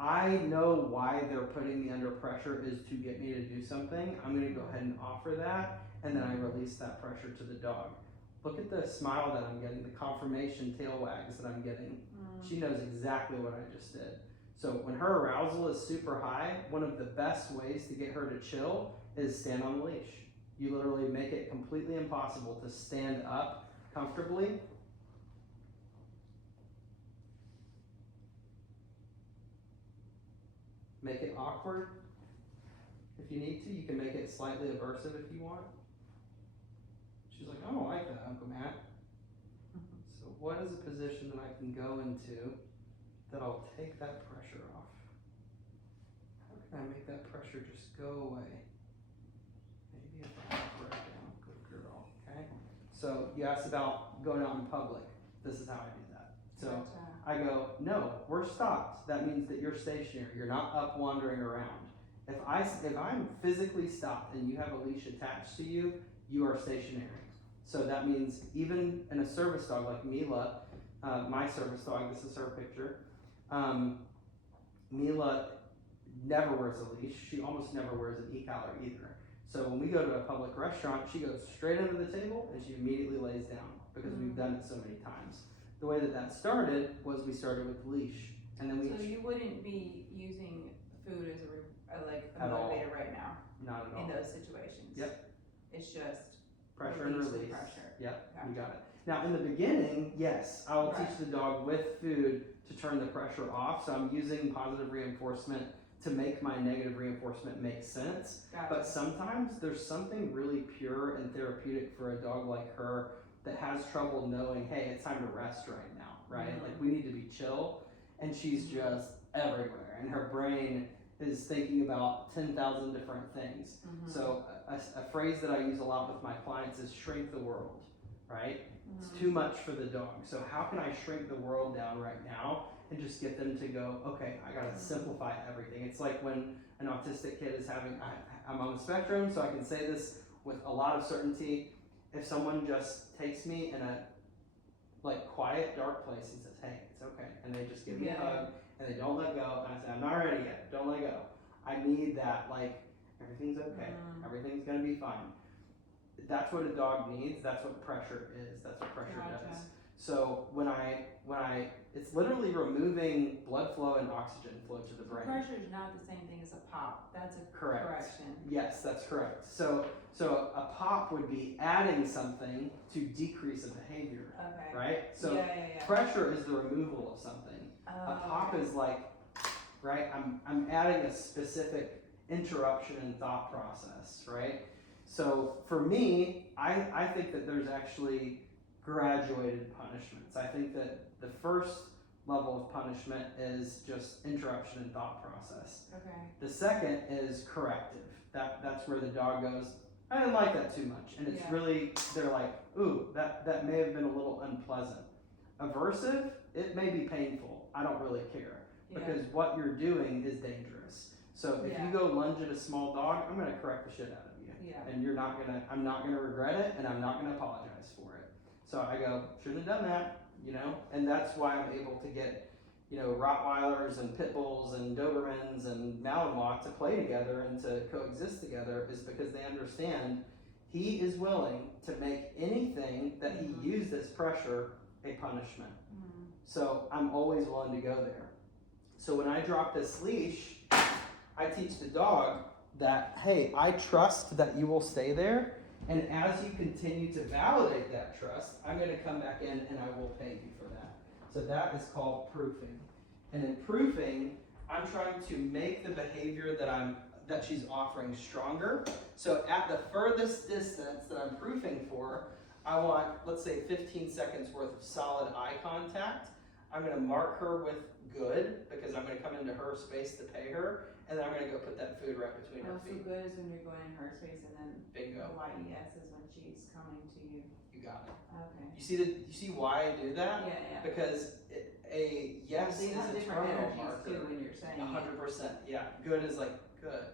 I know why they're putting me under pressure is to get me to do something. I'm going to go ahead and offer that, and then I release that pressure to the dog. Look at the smile that I'm getting, the confirmation tail wags that I'm getting. She knows exactly what I just did. So when her arousal is super high, one of the best ways to get her to chill is stand on the leash. You literally make it completely impossible to stand up comfortably. Make it awkward. If you need to, you can make it slightly aversive if you want. She's like, I don't like that, Uncle Matt. So what is a position that I can go into that I'll take that pressure off? How can I make that pressure just go away? Maybe if I knock her down. Good girl. Okay? So you asked about going out in public. This is how I do that. So I go, no, we're stopped. That means that you're stationary. You're not up wandering around. If I'm physically stopped and you have a leash attached to you, you are stationary. So that means even in a service dog like Mila, my service dog, this is her picture. Mila never wears a leash. She almost never wears an e-collar either. So when we go to a public restaurant, she goes straight under the table and she immediately lays down because we've done it so many times. The way that started was we started with the leash, and then So you wouldn't be using food as a like a At all. motivator right now Not at all. in those situations? Yep. It's just Pressure and release the release. pressure. Yep, Gotcha. you got it. Now, in the beginning, yes, I will Right. teach the dog with food to turn the pressure off. So I'm using positive reinforcement to make my negative reinforcement make sense. Gotcha. But sometimes there's something really pure and therapeutic for a dog like her that has trouble knowing, hey, it's time to rest right now, right? Mhm. Like we need to be chill. And she's just everywhere. And her brain is thinking about 10,000 different things. Mhm. So a phrase that I use a lot with my clients is shrink the world, right? It's Mhm. too much for the dog. So how can I shrink the world down right now and just get them to go, okay, I gotta simplify everything. It's like when an autistic kid is having, I'm on the spectrum, so I can say this with a lot of certainty. If someone just takes me in a like quiet, dark place and says, hey, it's okay, and they just give me a hug and they don't let go, and I say, I'm not ready yet, don't let go. I need that, like, everything's okay, everything's gonna be fine. That's what a dog needs, that's what pressure is, that's what pressure does. So when I, it's literally removing blood flow and oxygen flow to the brain. Pressure is not the same thing as a pop. That's a correction. Yes, that's correct. So a pop would be adding something to decrease a behavior, Okay. right? So pressure is the removal of something. A pop is like, right? I'm adding a specific interruption in thought process, right? So for me, I think that there's actually graduated punishments. I think that the first level of punishment is just interruption in thought process. Okay. The second is corrective. That's where the dog goes, I didn't like that too much. And it's really, they're like, ooh, that may have been a little unpleasant. Aversive, it may be painful. I don't really care. Because what you're doing is dangerous. So if you go lunge at a small dog, I'm gonna correct the shit out of you. And I'm not gonna regret it, and I'm not gonna apologize for it. So I go, shouldn't have done that, you know? And that's why I'm able to get, you know, Rottweilers and Pit Bulls and Dobermans and Malinois to play together and to coexist together, is because they understand he is willing to make anything that he used as pressure a punishment. So I'm always willing to go there. So when I drop this leash, I teach the dog that, hey, I trust that you will stay there, and as you continue to validate that trust, I'm going to come back in and I will pay you for that. So that is called proofing. And in proofing, I'm trying to make the behavior that she's offering stronger. So at the furthest distance that I'm proofing for, I want, let's say, 15 seconds worth of solid eye contact. I'm going to mark her with good, because I'm going to come into her space to pay her, and then I'm going to go put that food right between her feet. So good is when you're going in her space, and then Bingo. YES is when she's coming to you. You got it. Okay. You see why I do that? Yeah. Because a yes is a terminal marker. Too when you're saying 100%. Yeah. Good is like good.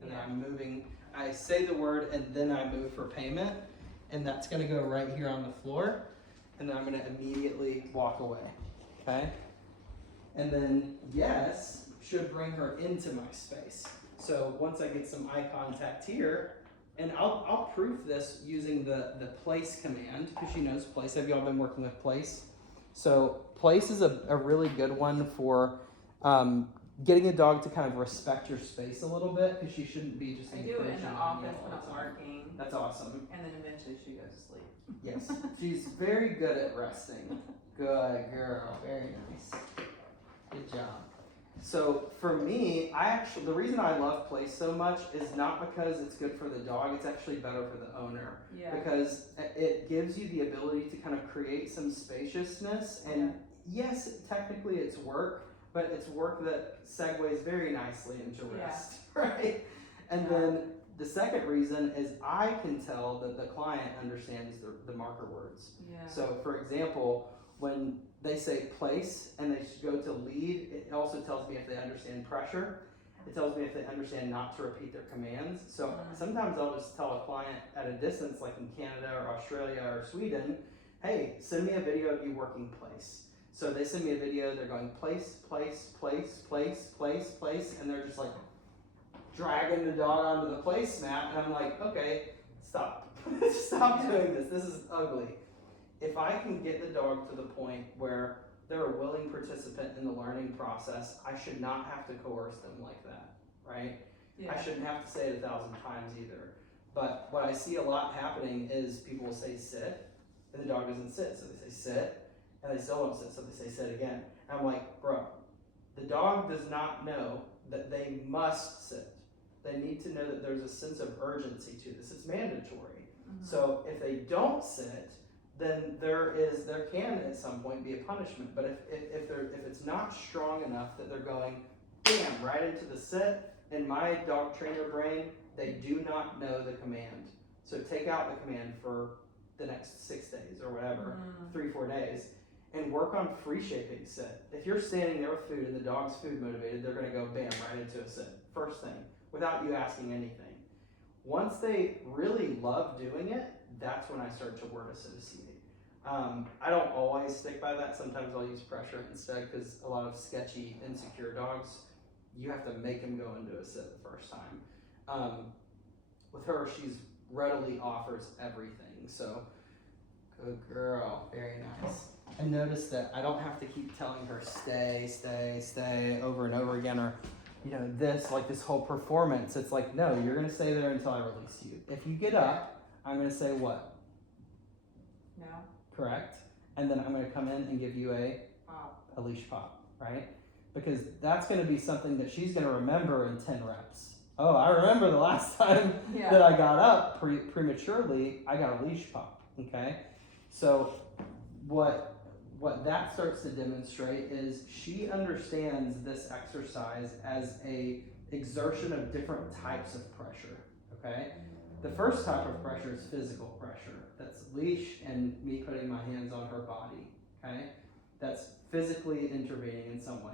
And then I'm moving. I say the word and then I move for payment, and that's going to go right here on the floor, and then I'm going to immediately walk away. Okay? And then yes should bring her into my space. So once I get some eye contact here, and I'll proof this using the place command, because she knows place. Have y'all been working with place? So place is a really good one for getting a dog to kind of respect your space a little bit, because she shouldn't be just I do it in the office when I'm working. That's awesome. And then eventually she goes to sleep. Yes, she's very good at resting. Good girl, very nice. Good job. So for me, the reason I love place so much is not because it's good for the dog, it's actually better for the owner. Because it gives you the ability to kind of create some spaciousness, and yes, technically it's work, but it's work that segues very nicely into rest, right? And then the second reason is I can tell that the client understands the marker words. So for example, when they say place and they go to lead, it also tells me if they understand pressure. It tells me if they understand not to repeat their commands. So sometimes I'll just tell a client at a distance, like in Canada or Australia or Sweden, hey, send me a video of you working place. So they send me a video, they're going place, place, place, place, place, place, and they're just like dragging the dog onto the placemat, and I'm like, okay, stop. Stop doing this. This is ugly. If I can get the dog to the point where they're a willing participant in the learning process, I should not have to coerce them like that, right? Yeah. I shouldn't have to say it 1,000 times either. But what I see a lot happening is people will say sit, and the dog doesn't sit, so they say sit, and they still don't sit, so they say sit again. And I'm like, bro, the dog does not know that they must sit. They need to know that there's a sense of urgency to this. It's mandatory. Mm-hmm. So if they don't sit, then there can at some point be a punishment. But if it's not strong enough that they're going bam right into the sit, in my dog trainer brain, they do not know the command. So take out the command for the next 6 days or whatever, 3-4 days, and work on free shaping sit. If you're standing there with food and the dog's food motivated, they're gonna go bam right into a sit, first thing, without you asking anything. Once they really love doing it, that's when I start to word associate. I don't always stick by that. Sometimes I'll use pressure instead, because a lot of sketchy, insecure dogs, you have to make them go into a sit the first time. With her, she's readily offers everything. So, good girl, very nice. And notice that I don't have to keep telling her stay, stay, stay over and over again, or this whole performance. It's like, no, you're gonna stay there until I release you. If you get up, I'm gonna say what? No. Correct. And then I'm gonna come in and give you a leash pop, right? Because that's gonna be something that she's gonna remember in 10 reps. Oh, I remember the last time that I got up prematurely, I got a leash pop, okay? So what that starts to demonstrate is she understands this exercise as a exertion of different types of pressure, okay? The first type of pressure is physical pressure. That's leash and me putting my hands on her body, okay? That's physically intervening in some way.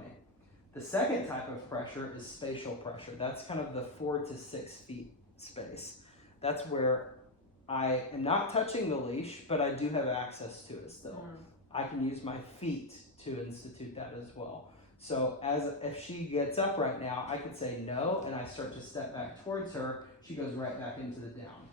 The second type of pressure is spatial pressure. That's kind of the 4 to 6 feet space. That's where I am not touching the leash, but I do have access to it still. I can use my feet to institute that as well. So if she gets up right now, I could say no, and I start to step back towards her. She goes right back into the down.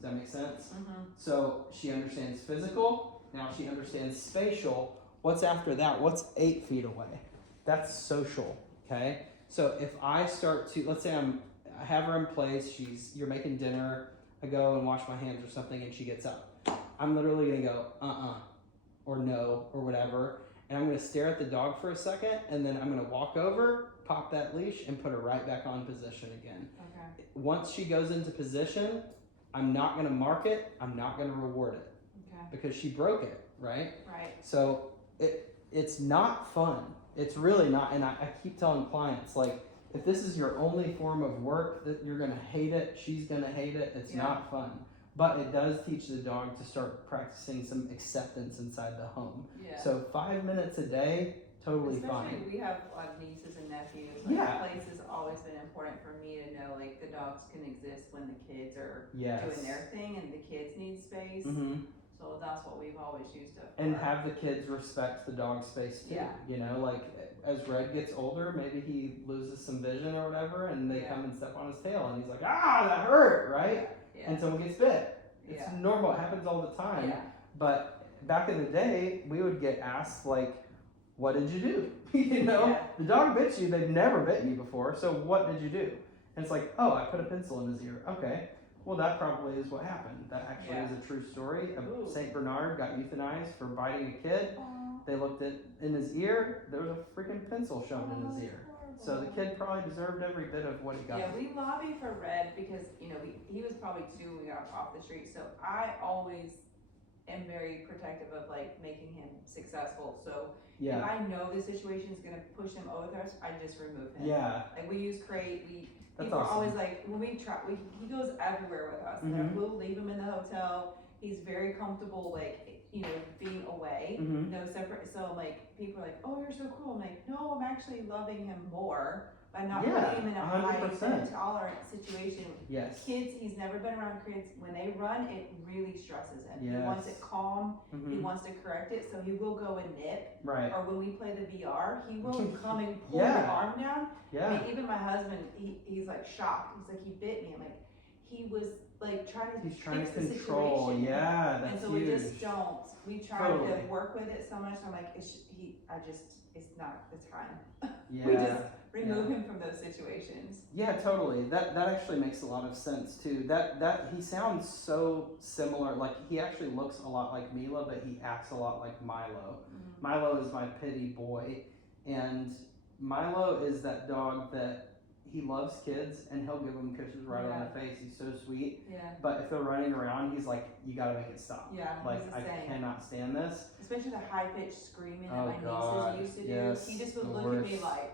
Does that make sense? Mm-hmm. So she understands physical. Now she understands spatial. What's after that? What's 8 feet away? That's social, okay? So if I start to, let's say I have her in place, you're making dinner, I go and wash my hands or something, and she gets up. I'm literally gonna go, or no, or whatever, and I'm gonna stare at the dog for a second, and then I'm gonna walk over, pop that leash, and put her right back on position again. Okay. Once she goes into position, I'm not gonna mark it, I'm not gonna reward it. Okay. Because she broke it, right? Right. So it's not fun. It's really not, and I keep telling clients, like, if this is your only form of work, that you're gonna hate it, she's gonna hate it, it's not fun. But it does teach the dog to start practicing some acceptance inside the home. Yeah. So 5 minutes a day, totally Especially fine. we have nieces and nephews. Place has always been important for me to know, the dogs can exist when the kids are doing their thing and the kids need space. Mm-hmm. So that's what we've always used to. And have the kids respect the dog space too. Yeah. As Red gets older, maybe he loses some vision or whatever, and they come and step on his tail, and he's like, that hurt, right? Yeah. And someone gets bit. It's normal, it happens all the time. Yeah. But back in the day, we would get asked, what did you do? The dog bit you, they've never bitten you before, so what did you do? And it's like, I put a pencil in his ear. Okay, well that probably is what happened. That actually is a true story. St. Bernard got euthanized for biting a kid. They looked in his ear, there was a freaking pencil shoved in his ear. So the kid probably deserved every bit of what he got. Yeah, we lobby for Red because, he was probably 2 when we got off the street. So I always am very protective of making him successful. So if I know the situation is going to push him over us, I just remove him. Yeah. We use crate. That's people awesome. are always when we try, he goes everywhere with us. Mm-hmm. We'll leave him in the hotel. He's very comfortable, being away. Mm-hmm. No separate. So people are like, "Oh, you're so cool." I'm like, "No, I'm actually loving him more by not putting him in a high 100%. tolerant situation." Yes. Kids, he's never been around kids. When they run, it really stresses him. Yes. He wants it calm. Mm-hmm. He wants to correct it, so he will go and nip. Right. Or when we play the VR, he will come and pull the arm down. Yeah. I mean, even my husband, he's shocked. He's like, he bit me. I'm like, he was like trying to He's trying fix to the control. situation. Yeah, And that's so huge. we just don't. We tried Totally. to work with it so much. I'm like, it's not the time. Yeah. We just remove him from those situations. Yeah, totally. That actually makes a lot of sense too. That he sounds so similar. Like he actually looks a lot like Mila, but he acts a lot like Milo. Mm-hmm. Milo is my pity boy, and Milo is that dog that he loves kids and he'll give them kisses right on the face. He's so sweet. Yeah. But if they're running around, he's like, you gotta make it stop. Yeah. Like I cannot stand this. Especially the high pitched screaming that Oh, my God. nieces used to Yes, do. He just would the look at me worst. like,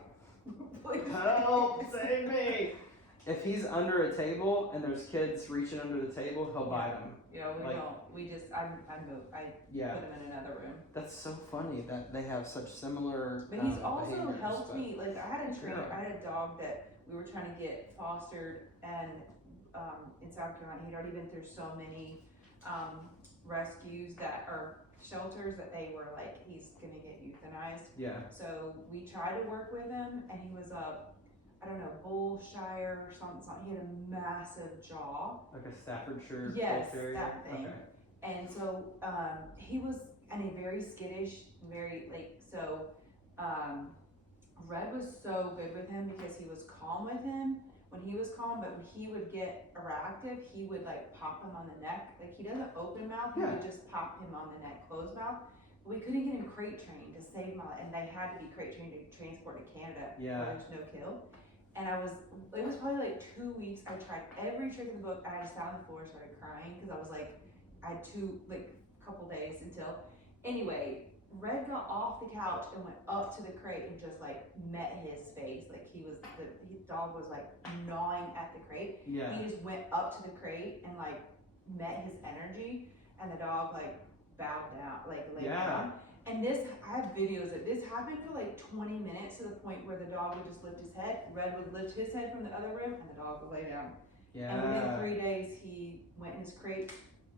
please Help, save me. If he's under a table and there's kids reaching under the table, he'll bite them. Yeah, we Like- don't. We just, I Yeah. put him in another room. That's so funny that they have such similar. But he's also behaviors, helped but- me. Like I had a trainer, Yeah. I had a dog that we were trying to get fostered, and in South Carolina, he'd already been through so many rescues that are shelters that they were like, he's gonna get euthanized. Yeah. So we tried to work with him, and he was I don't know, Bullshire or something. He had a massive jaw. Like a Staffordshire. Yes, Bull Terrier? that thing. Okay. And so he was, and a very skittish, very Red was so good with him because he was calm with him when he was calm, but when he would get overactive, he would like pop him on the neck. Like he doesn't open mouth, he would just pop him on the neck, closed mouth. But we couldn't get him crate trained to save my life, and they had to be crate trained to transport to Canada. Yeah. Where there's no kill. And it was probably like 2 weeks. I tried every trick in the book. I just sat on the floor and started crying because I was like, I had couple days until, anyway, Red got off the couch and went up to the crate and just like met his face. Like the dog was like gnawing at the crate. Yeah. He just went up to the crate and like met his energy, and the dog like bowed down, like laid down. And I have videos of this happened for like 20 minutes to the point where the dog would just lift his head, Red would lift his head from the other room, and the dog would lay down. Yeah. And within 3 days, he went in his crate.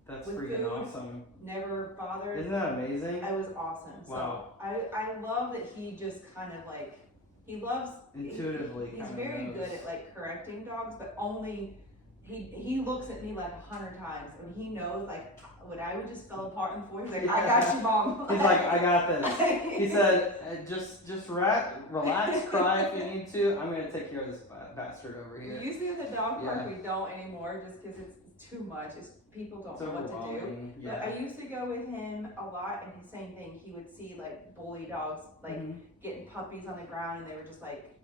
That's with freaking food, awesome. Never bothered. Isn't that amazing? It was awesome. Wow. So I love that he just kind of like, he loves, Intuitively. he's kinda very knows. good at like correcting dogs, but only, he looks at me like 100 times when he knows like when I would just fell apart in the floor, he's like, I got you, mom. He's like, I got this. He said, just relax, cry if you need to. I'm gonna take care of this bastard over here. Usually at the dog park Yeah. we don't anymore just because it's too much. People don't It's know what to do. overwhelming. But Yeah. I used to go with him a lot, and the same thing. He would see like bully dogs like Mhm. getting puppies on the ground, and they were just like,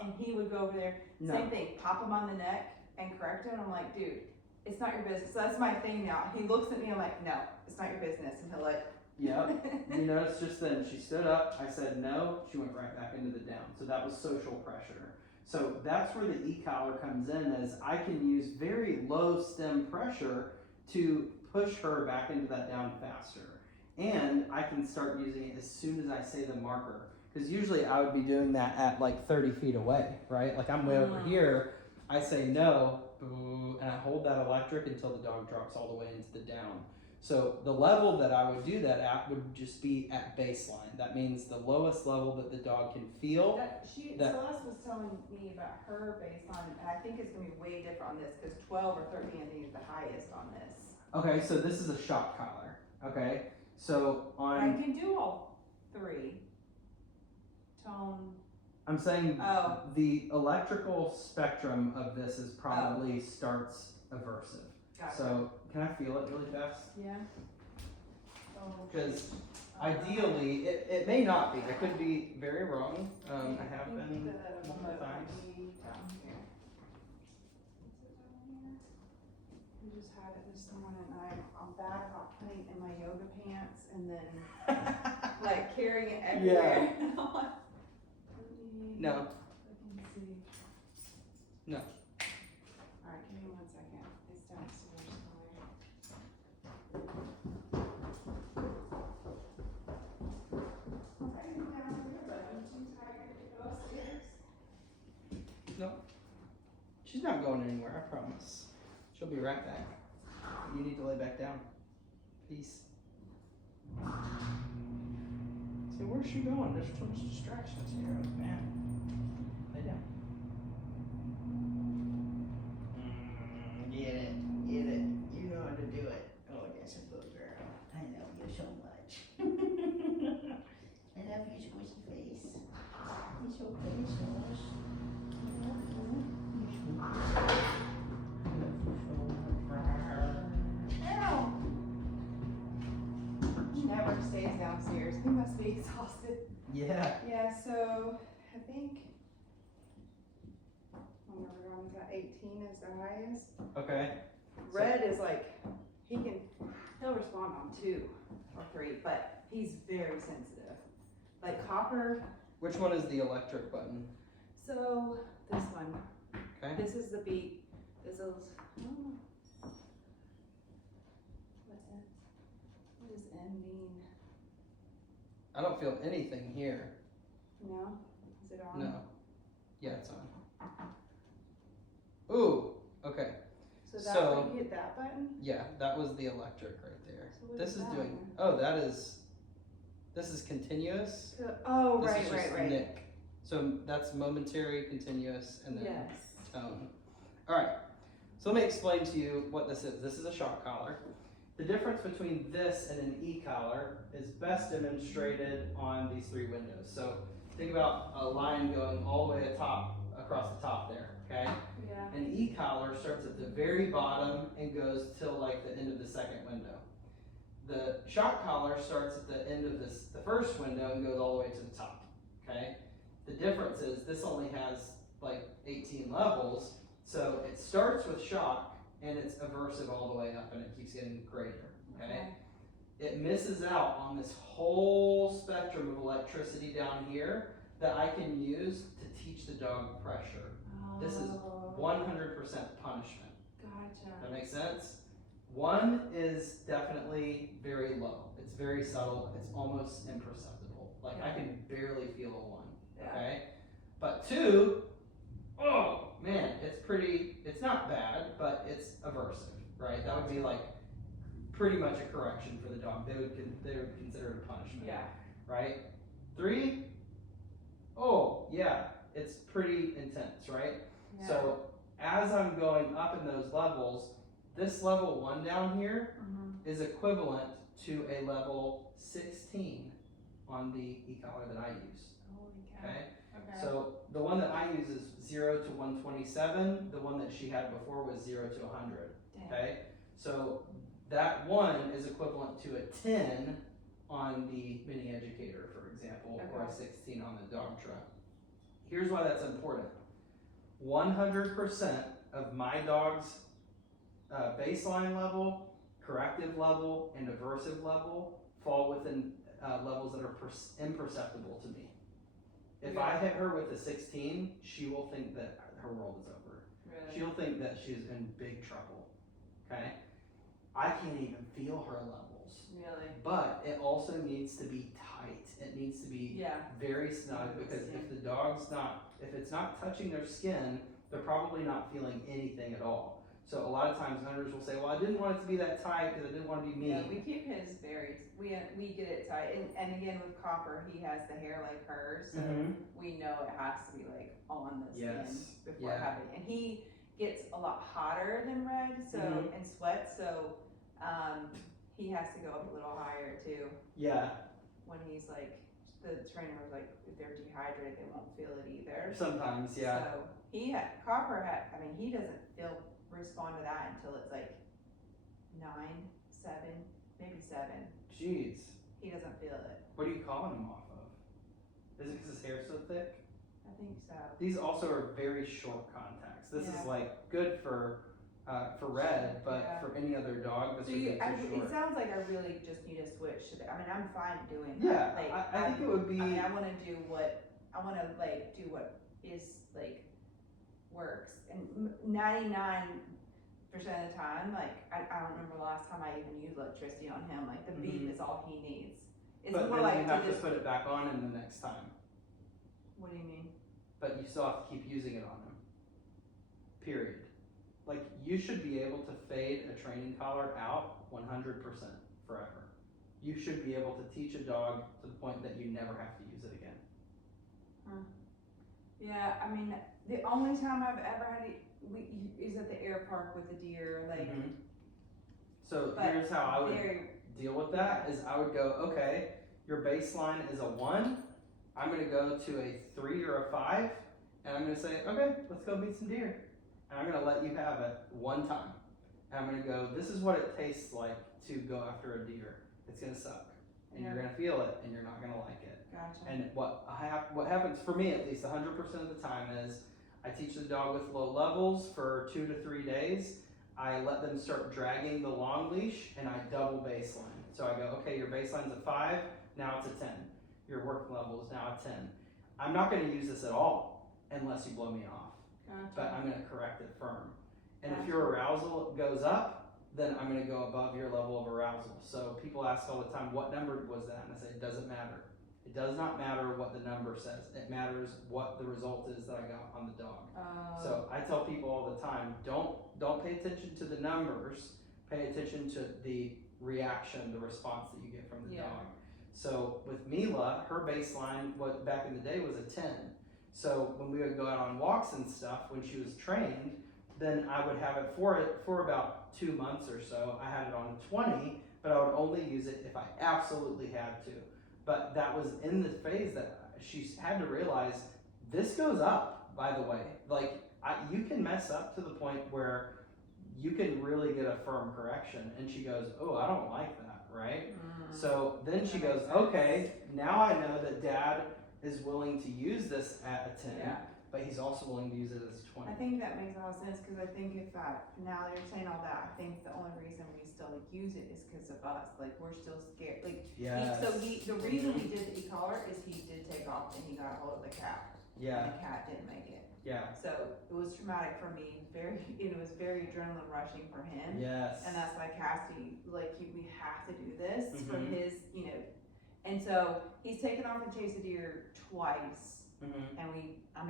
and he would go over there. No. Same thing, pop him on the neck and correct him. I'm like, dude, it's not your business. So that's my thing now. He looks at me, I'm like, no, it's not your business. And he'll like, Yep. You notice just then she stood up. I said no. She went right back into the down. So that was social pressure. So that's where the e-collar comes in, is I can use very low stem pressure to push her back into that down faster. And I can start using it as soon as I say the marker. Because usually I would be doing that at like 30 feet away, right? Like I'm way over here, I say no, boo, and I hold that electric until the dog drops all the way into the down. So the level that I would do that at would just be at baseline. That means the lowest level that the dog can feel. Celeste was telling me about her baseline, and I think it's gonna be way different on this because 12 or 13 I think is the highest on this. Okay, so this is a shock collar. Okay, so I on, can do all 3. Tone. I'm saying Oh. the electrical spectrum of this is probably starts aversive. Gotcha. So can I feel it really fast? Yeah. Oh, Because ideally, it may not be. I could be very wrong. I have been multiple times. I just had it this morning, and I'm bad about putting it in my yoga pants and then like carrying it everywhere. No. I can see. No. Alright, give me 1 second. It's downstairs No. She's not going anywhere, I promise. She'll be right back. You need to lay back down. Peace. So where's she going? There's too much distractions here. Oh, man. Lay down. days downstairs. He must be exhausted. Yeah. Yeah, so I think, oh my God, he's got 18 is the highest. Okay. Red is like, he'll respond on 2 or 3, but he's very sensitive. Like Copper, Which one is the electric button? so this one, Okay. this is the beat, this is, oh, what does N mean? I don't feel anything here. No? Is it on? No. Yeah, it's on. Ooh. Okay. So that So- one, you hit that button? Yeah, that was the electric right there. So what This is is that doing. one? Oh, this is continuous. Oh, This right, is just right. Nick. So that's momentary, continuous, and then Yes. tone. All right. So let me explain to you what this is. This is a shock collar. The difference between this and an e-collar is best demonstrated on these 3 windows. So think about a line going all the way across the top there, okay? Yeah. An e-collar starts at the very bottom and goes till like the end of the second window. The shock collar starts at the end of the first window and goes all the way to the top, okay? The difference is this only has like 18 levels, so it starts with shock and it's aversive all the way up and it keeps getting greater, okay? It misses out on this whole spectrum of electricity down here that I can use to teach the dog pressure. This is 100% punishment. Gotcha. That makes sense? 1 is definitely very low. It's very subtle. It's almost imperceptible. Like I can barely feel a 1. Yeah. Okay? But 2, oh man, it's not bad, but it's aversive, right? That would be like pretty much a correction for the dog. They would consider it a punishment. Yeah. Right? 3, oh yeah, it's pretty intense, right? Yeah. So as I'm going up in those levels, this level 1 down here is equivalent to a level 16 on the e-collar that I use. Holy cow. Okay? Okay. So the one that I use is 0 to 127. The one that she had before was 0 to 100. Dang. Okay? So that 1 is equivalent to a 10 on the mini educator, for example, or a Okay. 16 on the dog truck. Here's why that's important. 100% of my dog's baseline level, corrective level, and aversive level fall within levels that are imperceptible to me. If I hit her with a 16, she will think that her world is over. Really? She'll think that she's in big trouble. Okay? I can't even feel her levels. Really? But it also needs to be tight. It needs to be Yeah. very snug because if the dog's if it's not touching their skin, they're probably not feeling anything at all. So a lot of times hunters will say, well, I didn't want it to be that tight because I didn't want to be mean. Yeah, we keep his very, we get it tight, and again with Copper, he has the hair like hers, so we know it has to be like on the skin Yes. before Yeah. having, and he gets a lot hotter than Red, so, and sweats, so, he has to go up a little higher too, Yeah, when he's like, the trainer was like, if they're dehydrated, they won't feel it either. sometimes, yeah. So, he doesn't respond to that until it's like 9, 7, maybe 7. Jeez. He doesn't feel it. What are you calling him off of? Is it because his hair's so thick? I think so. These also are very short contacts. This Yeah. is like good for Red, but Yeah. for any other dog, this would be too It short. sounds like I really just need to switch to the, I'm fine doing Yeah, that. Like, I think it would be. I want to do what is like works, and 99% of the time, like I don't remember the last time I even used electricity on him. Like the beep is all he needs. It's But more then like you have to just, put it back on him the next time. what do you mean? But you still have to keep using it on him. Period. Like you should be able to fade a training collar out 100% forever. You should be able to teach a dog to the point that you never have to use it again. Yeah, I mean, the only time I've ever had it is at the air park with the deer, like. So But here's how I would very, deal with that is I would go, okay, your baseline is a 1. I'm gonna go to a 3 or a 5, and I'm gonna say, okay, let's go meet some deer. And I'm gonna let you have it one time. And I'm gonna go, this is what it tastes like to go after a deer. It's gonna suck. and you're gonna feel it, and you're not gonna like it. Gotcha. And what happens for me, at least 100% of the time, is I teach the dog with low levels for 2 to 3 days. I let them start dragging the long leash, and I double baseline. So I go, okay, your baseline's a 5, now it's a 10. Your working level is now a 10. I'm not going to use this at all unless you blow me off, but I'm going to correct it firm. And if your arousal goes up, then I'm going to go above your level of arousal. So people ask all the time, what number was that? And I say, it doesn't matter. It does not matter what the number says. It matters what the result is that I got on the dog. So I tell people all the time, don't pay attention to the numbers. Pay attention to the reaction, the response that you get from the dog. So with Mila, her baseline back in the day was a 10. So when we would go out on walks and stuff, when she was trained, then I would have it for about 2 months or so. I had it on 20, but I would only use it if I absolutely had to. But that was in the phase that she had to realize this goes up, by the way. Like, you can mess up to the point where you can really get a firm correction. And she goes, oh, I don't like that, right? So then she goes, okay, now I know that Dad is willing to use this at a 10, but he's also willing to use it as a 20. I think that makes a lot of sense, because I think now that you're saying all that, I think the only reason we still use it is because of us. Like, we're still scared. Like, the reason we did the e-collar is he did take off and he got a hold of the cat. Yeah. And the cat didn't make it. Yeah. So it was traumatic for me. It was very adrenaline rushing for him. Yes. And that's why Cassidy, we have to do this for his, And so he's taken off and chased a deer twice. And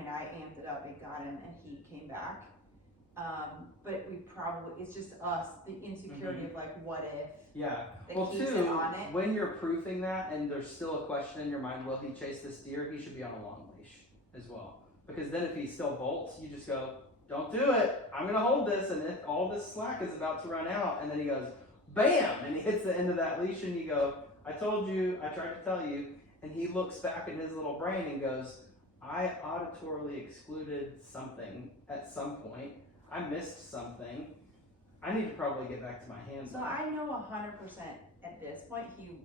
I amped it up, it got him, and he came back. But it's just us, the insecurity of what if. Yeah. That Well, keeps too, it on it. when you're proofing that and there's still a question in your mind, will he chase this deer? He should be on a long leash as well. Because then if he still bolts, you just go, don't do it. I'm going to hold this, and if all this slack is about to run out, and then he goes, bam, and he hits the end of that leash, and you go, I told you, I tried to tell you, and he looks back in his little brain and goes, I auditorily excluded something at some point. I missed something. I need to probably get back to my hands. So I know 100% at this point he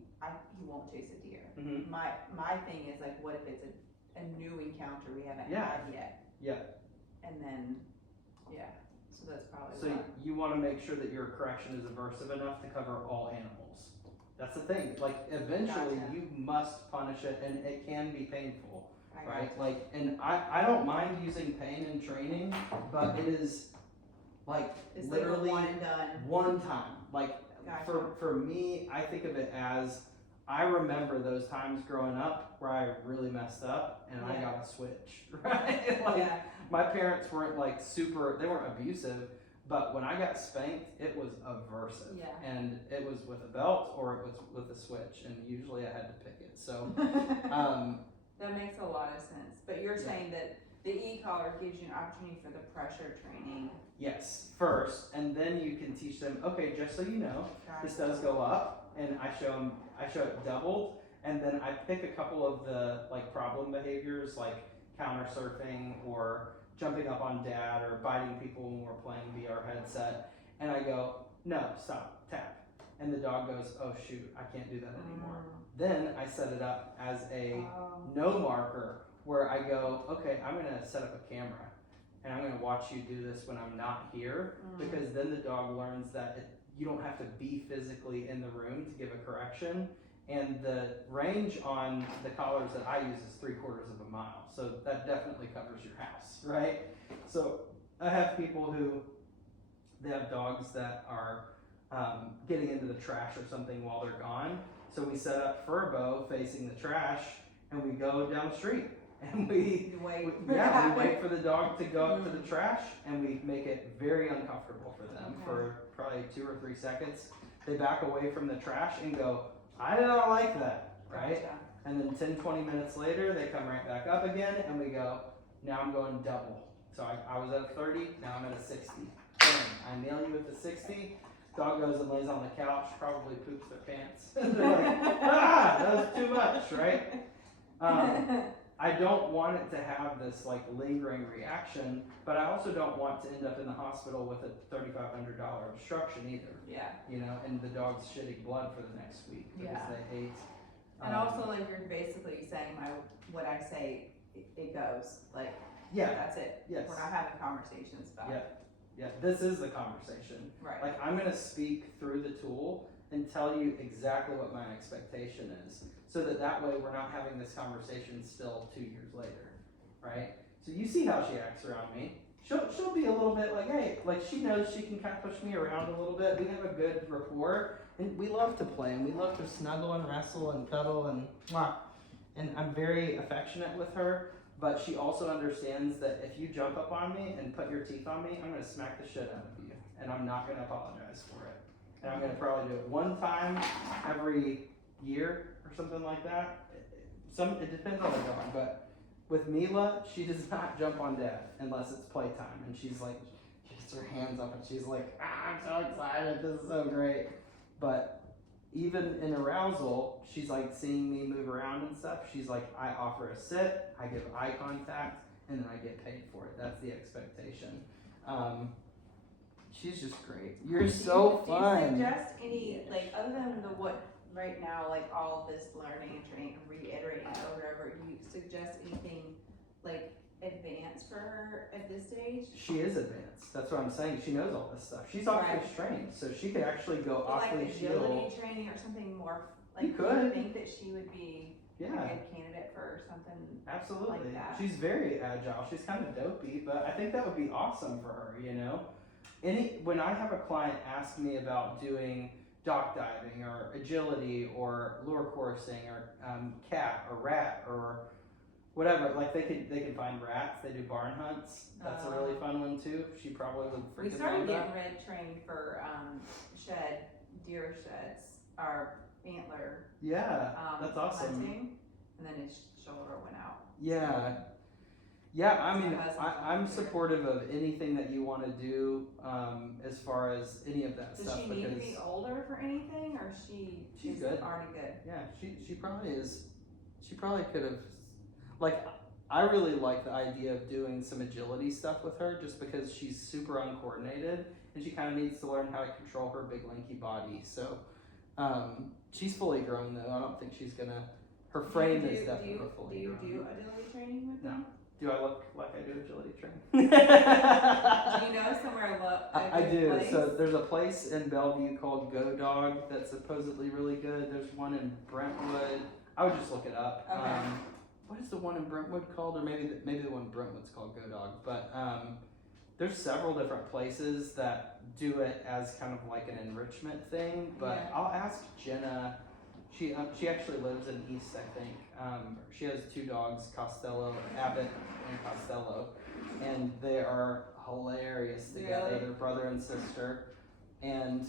won't chase a deer. My thing is what if it's a new encounter we haven't had yet? Yeah. And then so that's probably so you want to make sure that your correction is aversive enough to cover all animals. That's the thing. Eventually you must punish it, and it can be painful. Right? And I don't mind using pain in training, but it is it's literally one and done. One time. For me, I think of it as, I remember those times growing up where I really messed up and I got a switch, right? My parents weren't they weren't abusive, but when I got spanked, it was aversive. And it was with a belt or it was with a switch, and usually I had to pick it. So, that makes a lot of sense. But you're saying that the e-collar gives you an opportunity for the pressure training. Yes, first, and then you can teach them, okay, just so you know, this does go up, and I show it doubled, and then I pick a couple of the problem behaviors, like counter surfing or jumping up on Dad or biting people when we're playing VR headset, and I go, no, stop, tap, and the dog goes, oh shoot, I can't do that anymore. Then I set it up as a no marker, where I go, okay, I'm gonna set up a camera, and I'm gonna watch you do this when I'm not here, because then the dog learns that you don't have to be physically in the room to give a correction. And the range on the collars that I use is 3/4 of a mile, so that definitely covers your house, right? So I have people who, they have dogs that are getting into the trash or something while they're gone, so we set up Furbo facing the trash, and we go down the street. And we wait for the dog to go up to the trash, and we make it very uncomfortable for them for probably 2 or 3 seconds. They back away from the trash and go, I did not like that, right? And then 10-20 minutes later, they come right back up again, and we go, now I'm going double. So I was at a 30, now I'm at a 60. Boom, I nail you at the 60. Dog goes and lays on the couch, probably poops their pants. They're like, that was too much, right? I don't want it to have this lingering reaction, but I also don't want to end up in the hospital with a $3,500 obstruction either. And the dog's shitting blood for the next week because they ate And also, like, you're basically saying what I say, it goes, like, yeah, that's it. yes. We're not having conversations about it. Yeah, this is the conversation. Right. Like, I'm gonna speak through the tool and tell you exactly what my expectation is, so that way we're not having this conversation still 2 years later, right? So you see how she acts around me. She'll be a little bit like, hey, like she knows she can kind of push me around a little bit. We have a good rapport, and we love to play, and we love to snuggle and wrestle and cuddle and mwah. And I'm very affectionate with her. But she also understands that if you jump up on me and put your teeth on me, I'm gonna smack the shit out of you, and I'm not gonna apologize for it. And I'm gonna probably do it one time every year or something like that. It depends on the dog, but with Mila, she does not jump on Dad unless it's playtime, and she's like, she gets her hands up and she's like, I'm so excited, this is so great. But even in arousal, she's like seeing me move around and stuff. She's like, I offer a sit, I give eye contact, and then I get paid for it. That's the expectation. She's just great. You're so fun. Do you suggest any, like, other than what right now, like all of this learning and training and reiterating it over and over, do you suggest anything like advanced for her at this stage? She is advanced. That's what I'm saying. She knows all this stuff. She's off leash trained, so she could actually go off leash. Like agility training or something more. Like, you could. Do you think that she would be a good candidate for something? Absolutely. Like that? She's very agile. She's kind of dopey, but I think that would be awesome for her. You know, when I have a client ask me about doing dock diving or agility or lure coursing or cat or rat or whatever, like they can find rats. They do barn hunts. That's a really fun one too. She probably would freaking. We started love getting that. Red trained for deer sheds, our antler. Yeah, that's awesome. Hunting, and then his shoulder went out. Yeah. I mean, I'm supportive of anything that you want to do as far as any of that stuff. Does she need to be older for anything, or she's good. already good? Yeah, she probably is. She probably could have. Like, I really like the idea of doing some agility stuff with her, just because she's super uncoordinated and she kind of needs to learn how to control her big lanky body. So she's fully grown though. I don't think she's gonna. Her frame is definitely fully grown. Do you do agility training with them? Do I look like I do agility training? Do you know somewhere I do. Place? So there's a place in Bellevue called Go Dog that's supposedly really good. There's one in Brentwood. I would just look it up. Okay. What is the one in Brentwood called? Or maybe the one in Brentwood's called Go Dog. But there's several different places that do it as kind of like an enrichment thing. But I'll ask Jenna. She actually lives in East, I think. She has 2 dogs, Costello, Abbott and Costello, and they are hilarious together. Really? They're brother and sister. And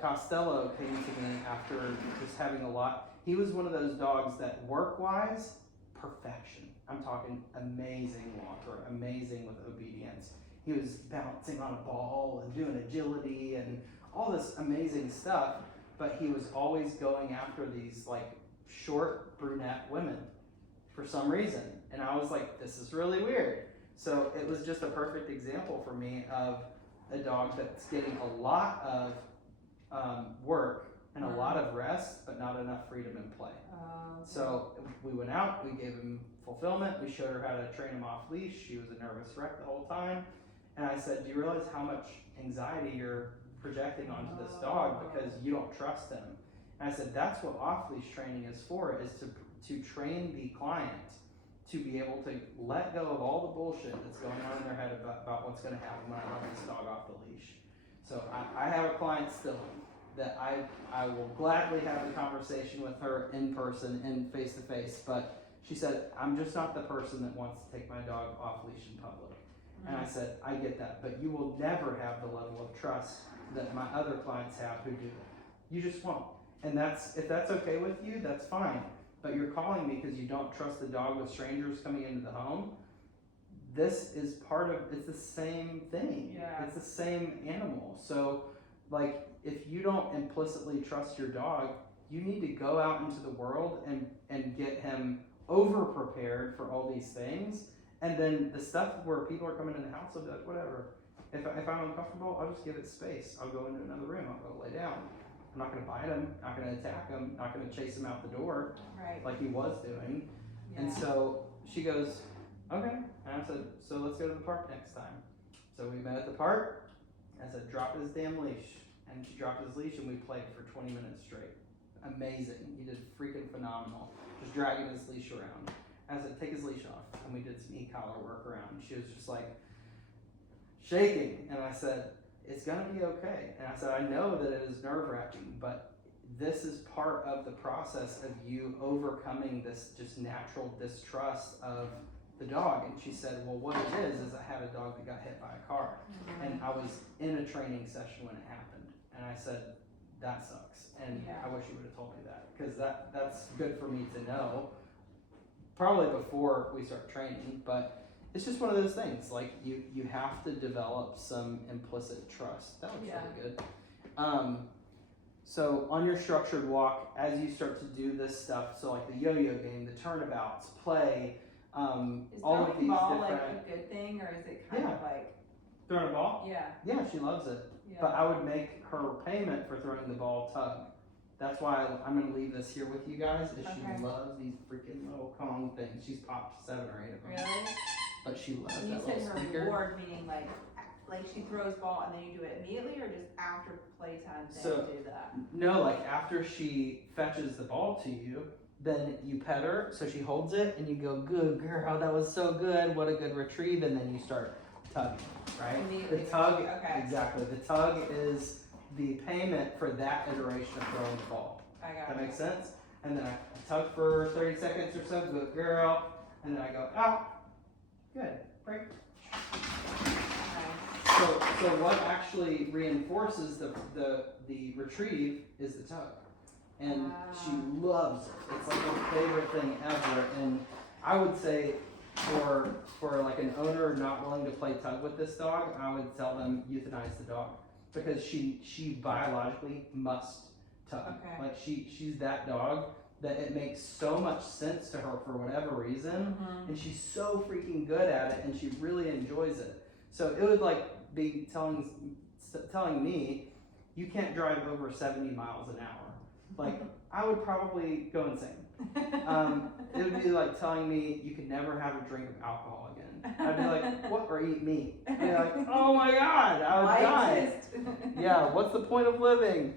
Costello came to me after just having a lot. He was one of those dogs that work-wise, perfection. I'm talking amazing walker, amazing with obedience. He was bouncing on a ball and doing agility and all this amazing stuff, but he was always going after these like short brunette women for some reason. And I was like, this is really weird. So it was just a perfect example for me of a dog that's getting a lot of work and a lot of rest, but not enough freedom and play. So we went out, we gave him fulfillment, we showed her how to train him off leash. She was a nervous wreck the whole time. And I said, do you realize how much anxiety you're projecting onto this dog because you don't trust him? And I said, that's what off leash training is for, is to train the client to be able to let go of all the bullshit that's going on in their head about what's going to happen when I let this dog off the leash. So I have a client still that I will gladly have a conversation with her in person and face to face, but she said, I'm just not the person that wants to take my dog off leash in public. And I said, I get that, but you will never have the level of trust that my other clients have who do it. You just won't. And if that's okay with you, that's fine. But you're calling me because you don't trust the dog with strangers coming into the home. This is it's the same thing. Yeah. It's the same animal. So, like, if you don't implicitly trust your dog, you need to go out into the world and get him over prepared for all these things. And then the stuff where people are coming in the house will be like, whatever. If I'm uncomfortable, I'll just give it space. I'll go into another room. I'll go lay down. I'm not gonna bite him, not gonna attack him, not gonna chase him out the door Right. like he was doing. Yeah. And so she goes, okay. And I said, so let's go to the park next time. So we met at the park. I said, drop his damn leash. And she dropped his leash and we played for 20 minutes straight. Amazing. He did freaking phenomenal. Just dragging his leash around. I said, take his leash off. And we did some e-collar work around. She was just like shaking. And I said, it's gonna be okay. And I said, I know that it is nerve-wracking, but this is part of the process of you overcoming this just natural distrust of the dog. And she said, well, what it is I had a dog that got hit by a car. And I was in a training session when it happened. And I said, that sucks. And I wish you would have told me that, because that's good for me to know, probably before we start training. But it's just one of those things, like you have to develop some implicit trust. That looks really good. So on your structured walk, as you start to do this stuff, so like the yo-yo game, the turnabouts, play, is all of throwing these ball different. like a good thing, or is it kind of like? Throwing a ball? Yeah. Yeah, she loves it. Yeah. But I would make her payment for throwing the ball tug. That's why I'm going to leave this here with you guys. Is She loves these freaking little Kong things. She's popped 7 or 8 of them. Really? But she loves And you that said little her squeaker. reward, meaning like she throws ball and then you do it immediately, or just after playtime then So- you do that? No, like after she fetches the ball to you, then you pet her, so she holds it, and you go, good girl, that was so good, what a good retrieve, and then you start tugging, right? Immediately The tug, okay. exactly, the tug is the payment for that iteration of throwing the ball. I got That it. makes sense? And then I tug for 30 seconds or so, good girl, and then I go, out, good, break. Nice. So what actually reinforces the retrieve is the tug. And she loves it. It's like her favorite thing ever. And I would say for like an owner not willing to play tug with this dog, I would tell them euthanize the dog. Because she biologically must tug. Okay. Like she's that dog that it makes so much sense to her for whatever reason. And she's so freaking good at it and she really enjoys it. So it would like be telling me you can't drive over 70 miles an hour. Like, I would probably go insane. It would be like telling me you could never have a drink of alcohol again. I'd be like, what? Or eat meat. I'd be like, oh my God, I would die. Yeah, what's the point of living?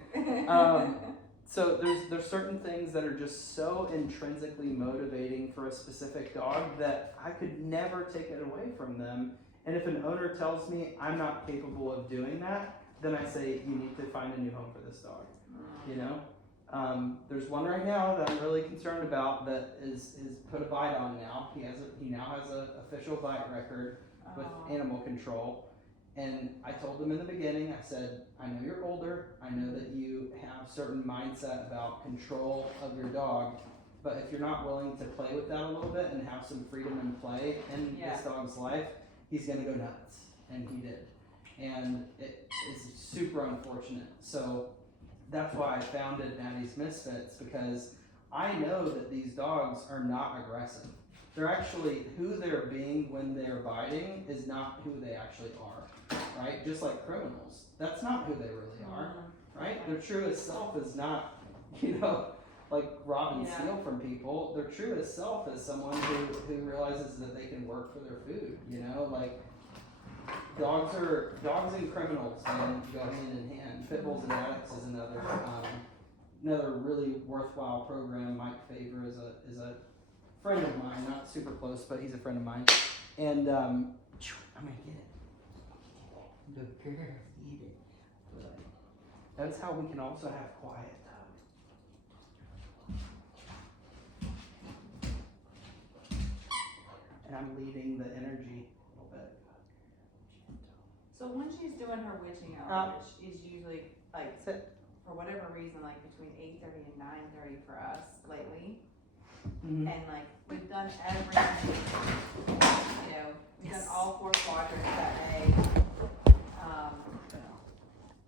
So there's certain things that are just so intrinsically motivating for a specific dog that I could never take it away from them. And if an owner tells me I'm not capable of doing that, then I say you need to find a new home for this dog. You know? There's one right now that I'm really concerned about that is put a bite on now. He now has an official bite record with animal control. And I told him in the beginning, I said, I know you're older. I know that you have certain mindset about control of your dog. But if you're not willing to play with that a little bit and have some freedom and play in this dog's life, he's going to go nuts. And he did. And it is super unfortunate. So that's why I founded Natty's Misfits, because I know that these dogs are not aggressive. They're actually, who they're being when they're biting is not who they actually are, right? Just like criminals. That's not who they really are, right? Their truest self is not, like rob and steal from people. Their truest self is someone who realizes that they can work for their food, like dogs and criminals go hand in hand. Pit bulls and addicts is another really worthwhile program. Mike Favor is a friend of mine, not super close, but he's a friend of mine. And I'm gonna get it. Good girl, eat it. But that's how we can also have quiet time. And I'm leading the energy a little bit. So when she's doing her witching hour, which is usually like for whatever reason, like between 8:30 and 9:30 for us lately, and like we've done everything, we've done all 4 quadrants that day.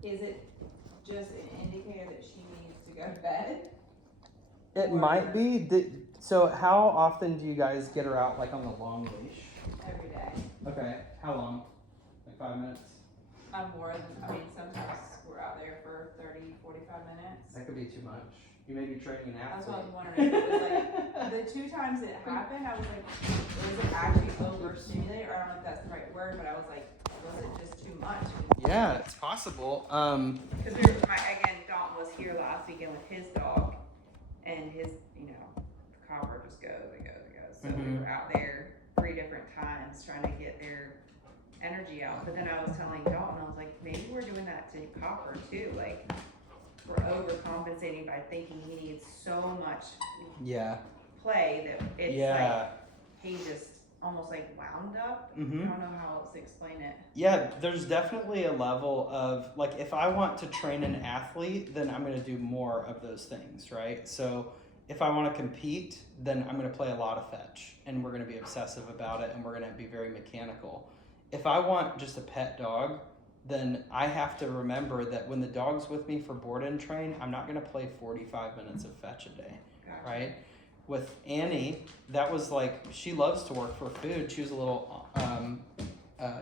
Is it just an indicator that she needs to go to bed? It might be. So how often do you guys get her out, like on the long leash? Every day. Okay. How long? Like 5 minutes? Sometimes we're out there for 30, 45 minutes. could be too much. You may be training an That's athlete. what I was wondering. It was like the 2 times it happened, I was like, was it actually overstimulated? Or I don't know if that's the right word, but I was like, was it just too much? Yeah, it's possible. Because again, Dalton was here last weekend with his dog, and his, the copper just goes and goes and goes. So we were out there 3 different times trying to get their energy out. But then I was telling Dalton, I was like, maybe we're doing that to copper too. Like, we're overcompensating by thinking he needs so much play that it's like he just almost like wound up. I don't know how else to explain it. Yeah, there's definitely a level of, like, if I want to train an athlete, then I'm going to do more of those things, right? So if I want to compete, then I'm going to play a lot of fetch, and we're going to be obsessive about it, and we're going to be very mechanical. If I want just a pet dog, then I have to remember that when the dog's with me for board and train, I'm not going to play 45 minutes of fetch a day, right? With Annie, that was like, she loves to work for food. She was a little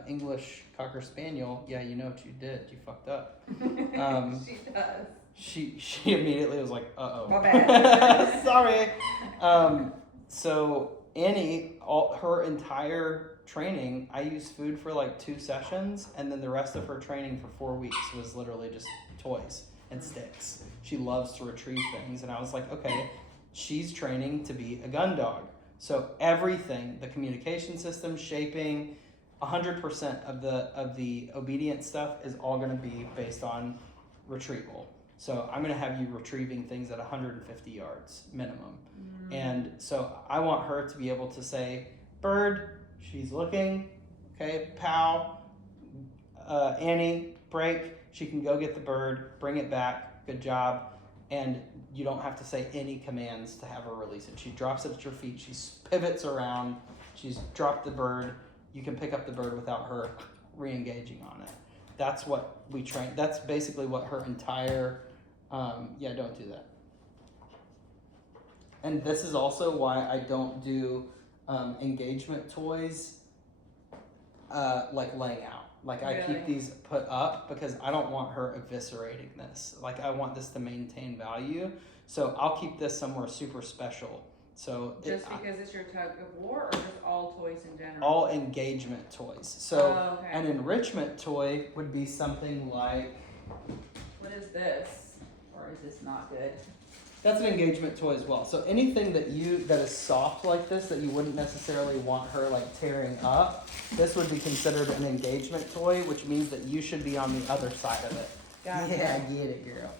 English Cocker Spaniel. Yeah, you know what you did. You fucked up. She does. She immediately was like, uh-oh. My bad. Sorry. So Annie, her entire training, I used food for like 2 sessions, and then the rest of her training for 4 weeks was literally just toys and sticks. She loves to retrieve things, and I was like, okay, she's training to be a gun dog. So everything, the communication system, shaping, 100% of the obedient stuff is all going to be based on retrieval. So I'm going to have you retrieving things at 150 yards minimum. And so I want her to be able to say, bird, she's looking, okay, pow, Annie, break, she can go get the bird, bring it back, good job, and you don't have to say any commands to have her release it. She drops it at your feet, she pivots around, she's dropped the bird, you can pick up the bird without her re-engaging on it. That's what we train, that's basically what her entire, don't do that. And this is also why I don't do engagement toys like laying out. Like, I keep these put up because I don't want her eviscerating this. Like, I want this to maintain value. So I'll keep this somewhere super special. So just because it's your tug of war, or just all toys in general? All engagement toys. So an enrichment toy would be something like, what is this? Or is this not good? That's an engagement toy as well. So anything that is soft like this, that you wouldn't necessarily want her like tearing up, this would be considered an engagement toy, which means that you should be on the other side of it. Gotcha. Yeah, I get it, girl.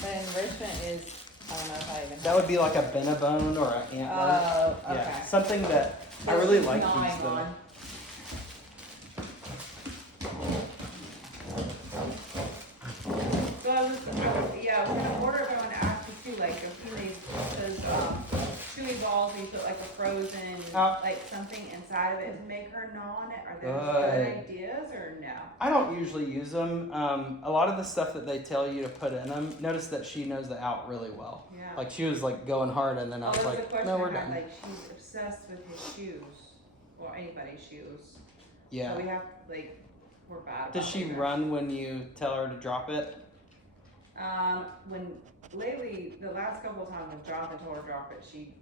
The enrichment is, I don't know if I even. That would be like a Benebone or an antler. Oh, okay. Yeah, something that I really like these though. On. So I was gonna order, but I want to ask you too, like, a few days, those chewy balls, you put like a frozen, like something inside of it to make her gnaw on it. Are those good ideas or no? I don't usually use them. A lot of the stuff that they tell you to put in them, notice that she knows the out really well. Yeah. Like, she was like going hard, and then I was like, no, we're done. Like, she's obsessed with his shoes, or anybody's shoes. Yeah. So we have, like, we're bad. Does she run when you tell her to drop it? When lately, the last couple of times when Jonathan told her to drop it, she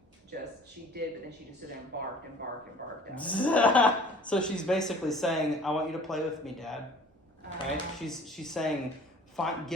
did, but then she just stood there and barked and barked and barked at it. So she's basically saying, I want you to play with me, Dad. Right? She's saying, fine,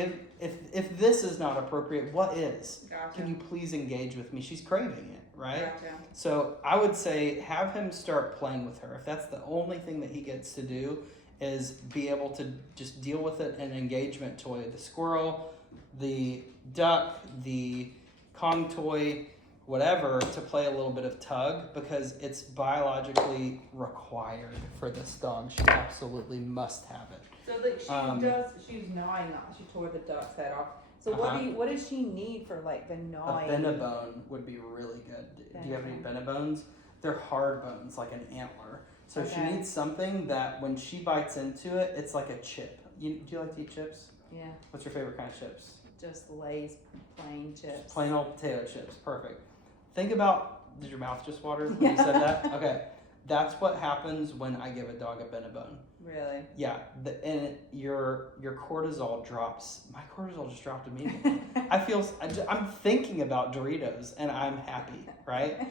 if this is not appropriate, what is? Gotcha. Can you please engage with me? She's craving it, right? Gotcha. So I would say have him start playing with her. If that's the only thing that he gets to do, is be able to just deal with it in an engagement toy. The squirrel, the duck, the Kong toy, whatever, to play a little bit of tug, because it's biologically required for this dog. She absolutely must have it. So like she was gnawing that. She tore the duck's head off. So what does she need for like the gnawing? A Benebone would be really good. Do you have any Benebones? They're hard bones, like an antler. So she needs something that when she bites into it, it's like a chip. Do you like to eat chips? Yeah. What's your favorite kind of chips? Just Lay's plain chips. Just plain old potato chips. Perfect. Think about, did your mouth just water when you said that? Okay. That's what happens when I give a dog a Benebone. Really? Yeah, and your cortisol drops. My cortisol just dropped immediately. I'm thinking about Doritos and I'm happy, right?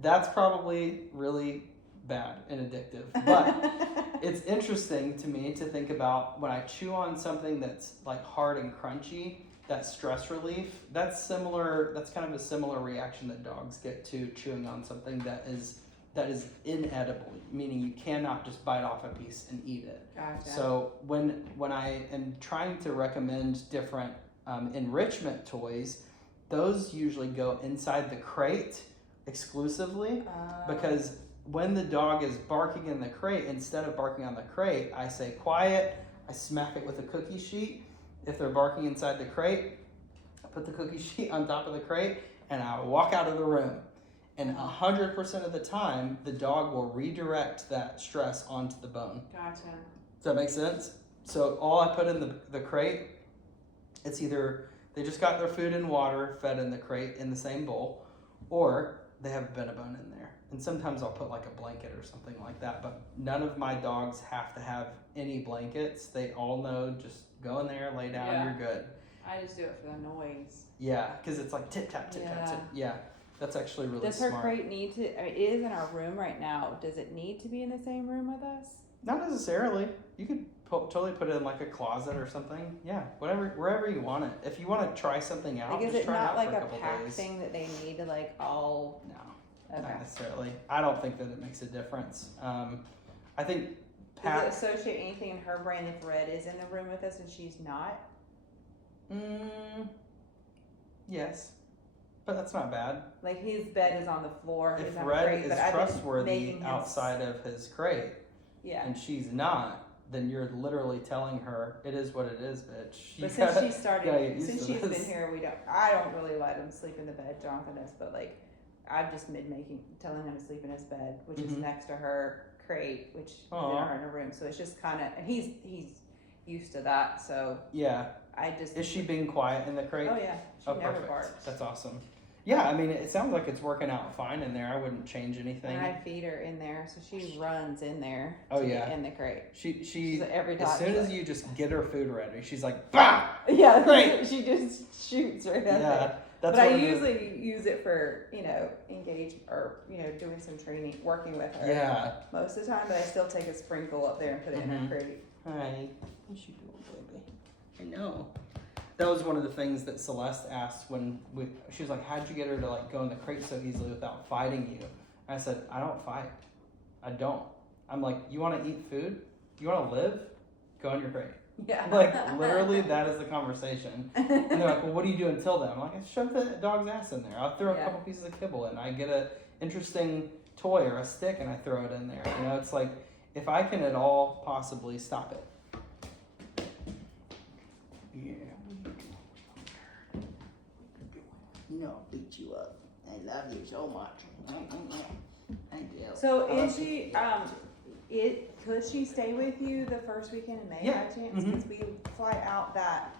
That's probably really bad and addictive. But it's interesting to me to think about when I chew on something that's like hard and crunchy, that stress relief, that's similar. That's kind of a similar reaction that dogs get to chewing on something that is inedible, meaning you cannot just bite off a piece and eat it. Gotcha. So when I am trying to recommend different enrichment toys, those usually go inside the crate exclusively, because when the dog is barking in the crate, instead of barking on the crate, I say quiet, I smack it with a cookie sheet. If they're barking inside the crate, I put the cookie sheet on top of the crate and I walk out of the room. And 100% of the time, the dog will redirect that stress onto the bone. Gotcha. Does that make sense? So all I put in the crate, it's either they just got their food and water fed in the crate in the same bowl, or they have a Benebone in there. And sometimes I'll put like a blanket or something like that, but none of my dogs have to have any blankets. They all know, just go in there, lay down, Yeah. you're good. I just do it for the noise. Yeah, because it's like tip tap, tip tap, tip. Yeah, that's actually really Does smart. her crate need to, it is in our room right now, does it need to be in the same room with us? Not necessarily. You could totally put it in like a closet or something. Yeah, wherever you want it. If you want to try something out, Like, is just it try it not out like for a a couple pack days. thing that they need to like all? No, Okay. not necessarily. I don't think that it makes a difference. I think Does it associate anything in her brain if Red is in the room with us and she's not? Yes, but that's not bad. Like, his bed is on the floor. If he's not Red great, is but I've been trustworthy making him- outside of his crate, Yeah. and she's not, then you're literally telling her it is what it is, bitch. But You gotta- since she started, gotta get used since to she's this. been here, I don't really let him sleep in the bed, Jonathan does, but like, I've just been telling him to sleep in his bed, which is Mhm. next to her crate, which is in Aw. her room. So it's just kind of, and he's used to that. So Yeah. I just. Is she being quiet in the crate? Oh yeah, she never perfect. barks. That's awesome. Yeah, I mean, it sounds like it's working out fine in there. I wouldn't change anything. And I feed her in there, so she runs in there. Oh, to yeah. get in the crate. She So every as time soon she's as like- you just get her food ready, she's like, bah! Yeah, Great. she just shoots right Yeah, up there. that's But I one of the- usually use it for, engage or, doing some training, working with her. Yeah. Most of the time, but I still take a sprinkle up there and put it in Mhm. her crate. Hi. What's she doing, baby? I know. That was one of the things that Celeste asked when she was like, how'd you get her to like go in the crate so easily without fighting you? And I said, I don't fight. I don't. I'm like, you want to eat food? You want to live? Go in your crate. Yeah. Like, literally, that is the conversation. And they're like, well, what do you do until then? I'm like, I shove the dog's ass in there. I'll throw a Yeah. couple pieces of kibble in. I get a interesting toy or a stick and I throw it in there. It's like, if I can at all possibly stop it. Yeah. I'll beat you up. I love you so much. I do. So I love is she, could she stay with you the first weekend in May Yeah. by chance? Because we fly out that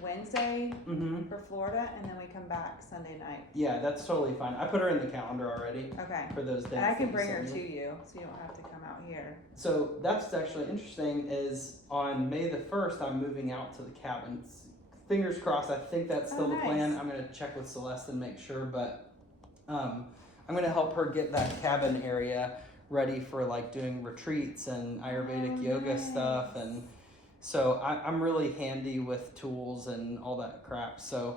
Wednesday Mm-hmm. for Florida and then we come back Sunday night. Yeah, that's totally fine. I put her in the calendar already Okay. for those days. And I that can you bring her sent to me. you, so you don't have to come out here. So that's what's actually interesting is on May the 1st, I'm moving out to the cabins. Fingers crossed, I think that's still the plan. Nice. I'm going to check with Celeste and make sure, but I'm going to help her get that cabin area ready for like doing retreats and Ayurvedic yoga nice. stuff. And so I'm really handy with tools and all that crap. So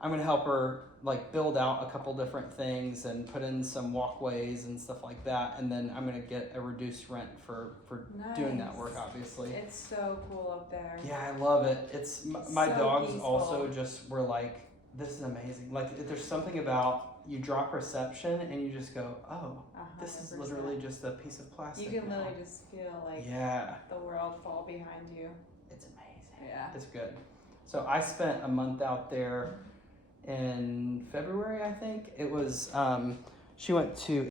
I'm going to help her like build out a couple different things and put in some walkways and stuff like that. And then I'm going to get a reduced rent for doing that Nice. work, obviously. It's so cool up there. Yeah, I love it. It's my so dogs peaceful. also just were like, this is amazing. Like there's something about you drop reception and you just go, oh, this is 100%. literally just a piece of plastic. You can now. literally just feel like Yeah, the world fall behind you. it's amazing. Yeah. It's good. So I spent a month out there in February, I think. It was, she went to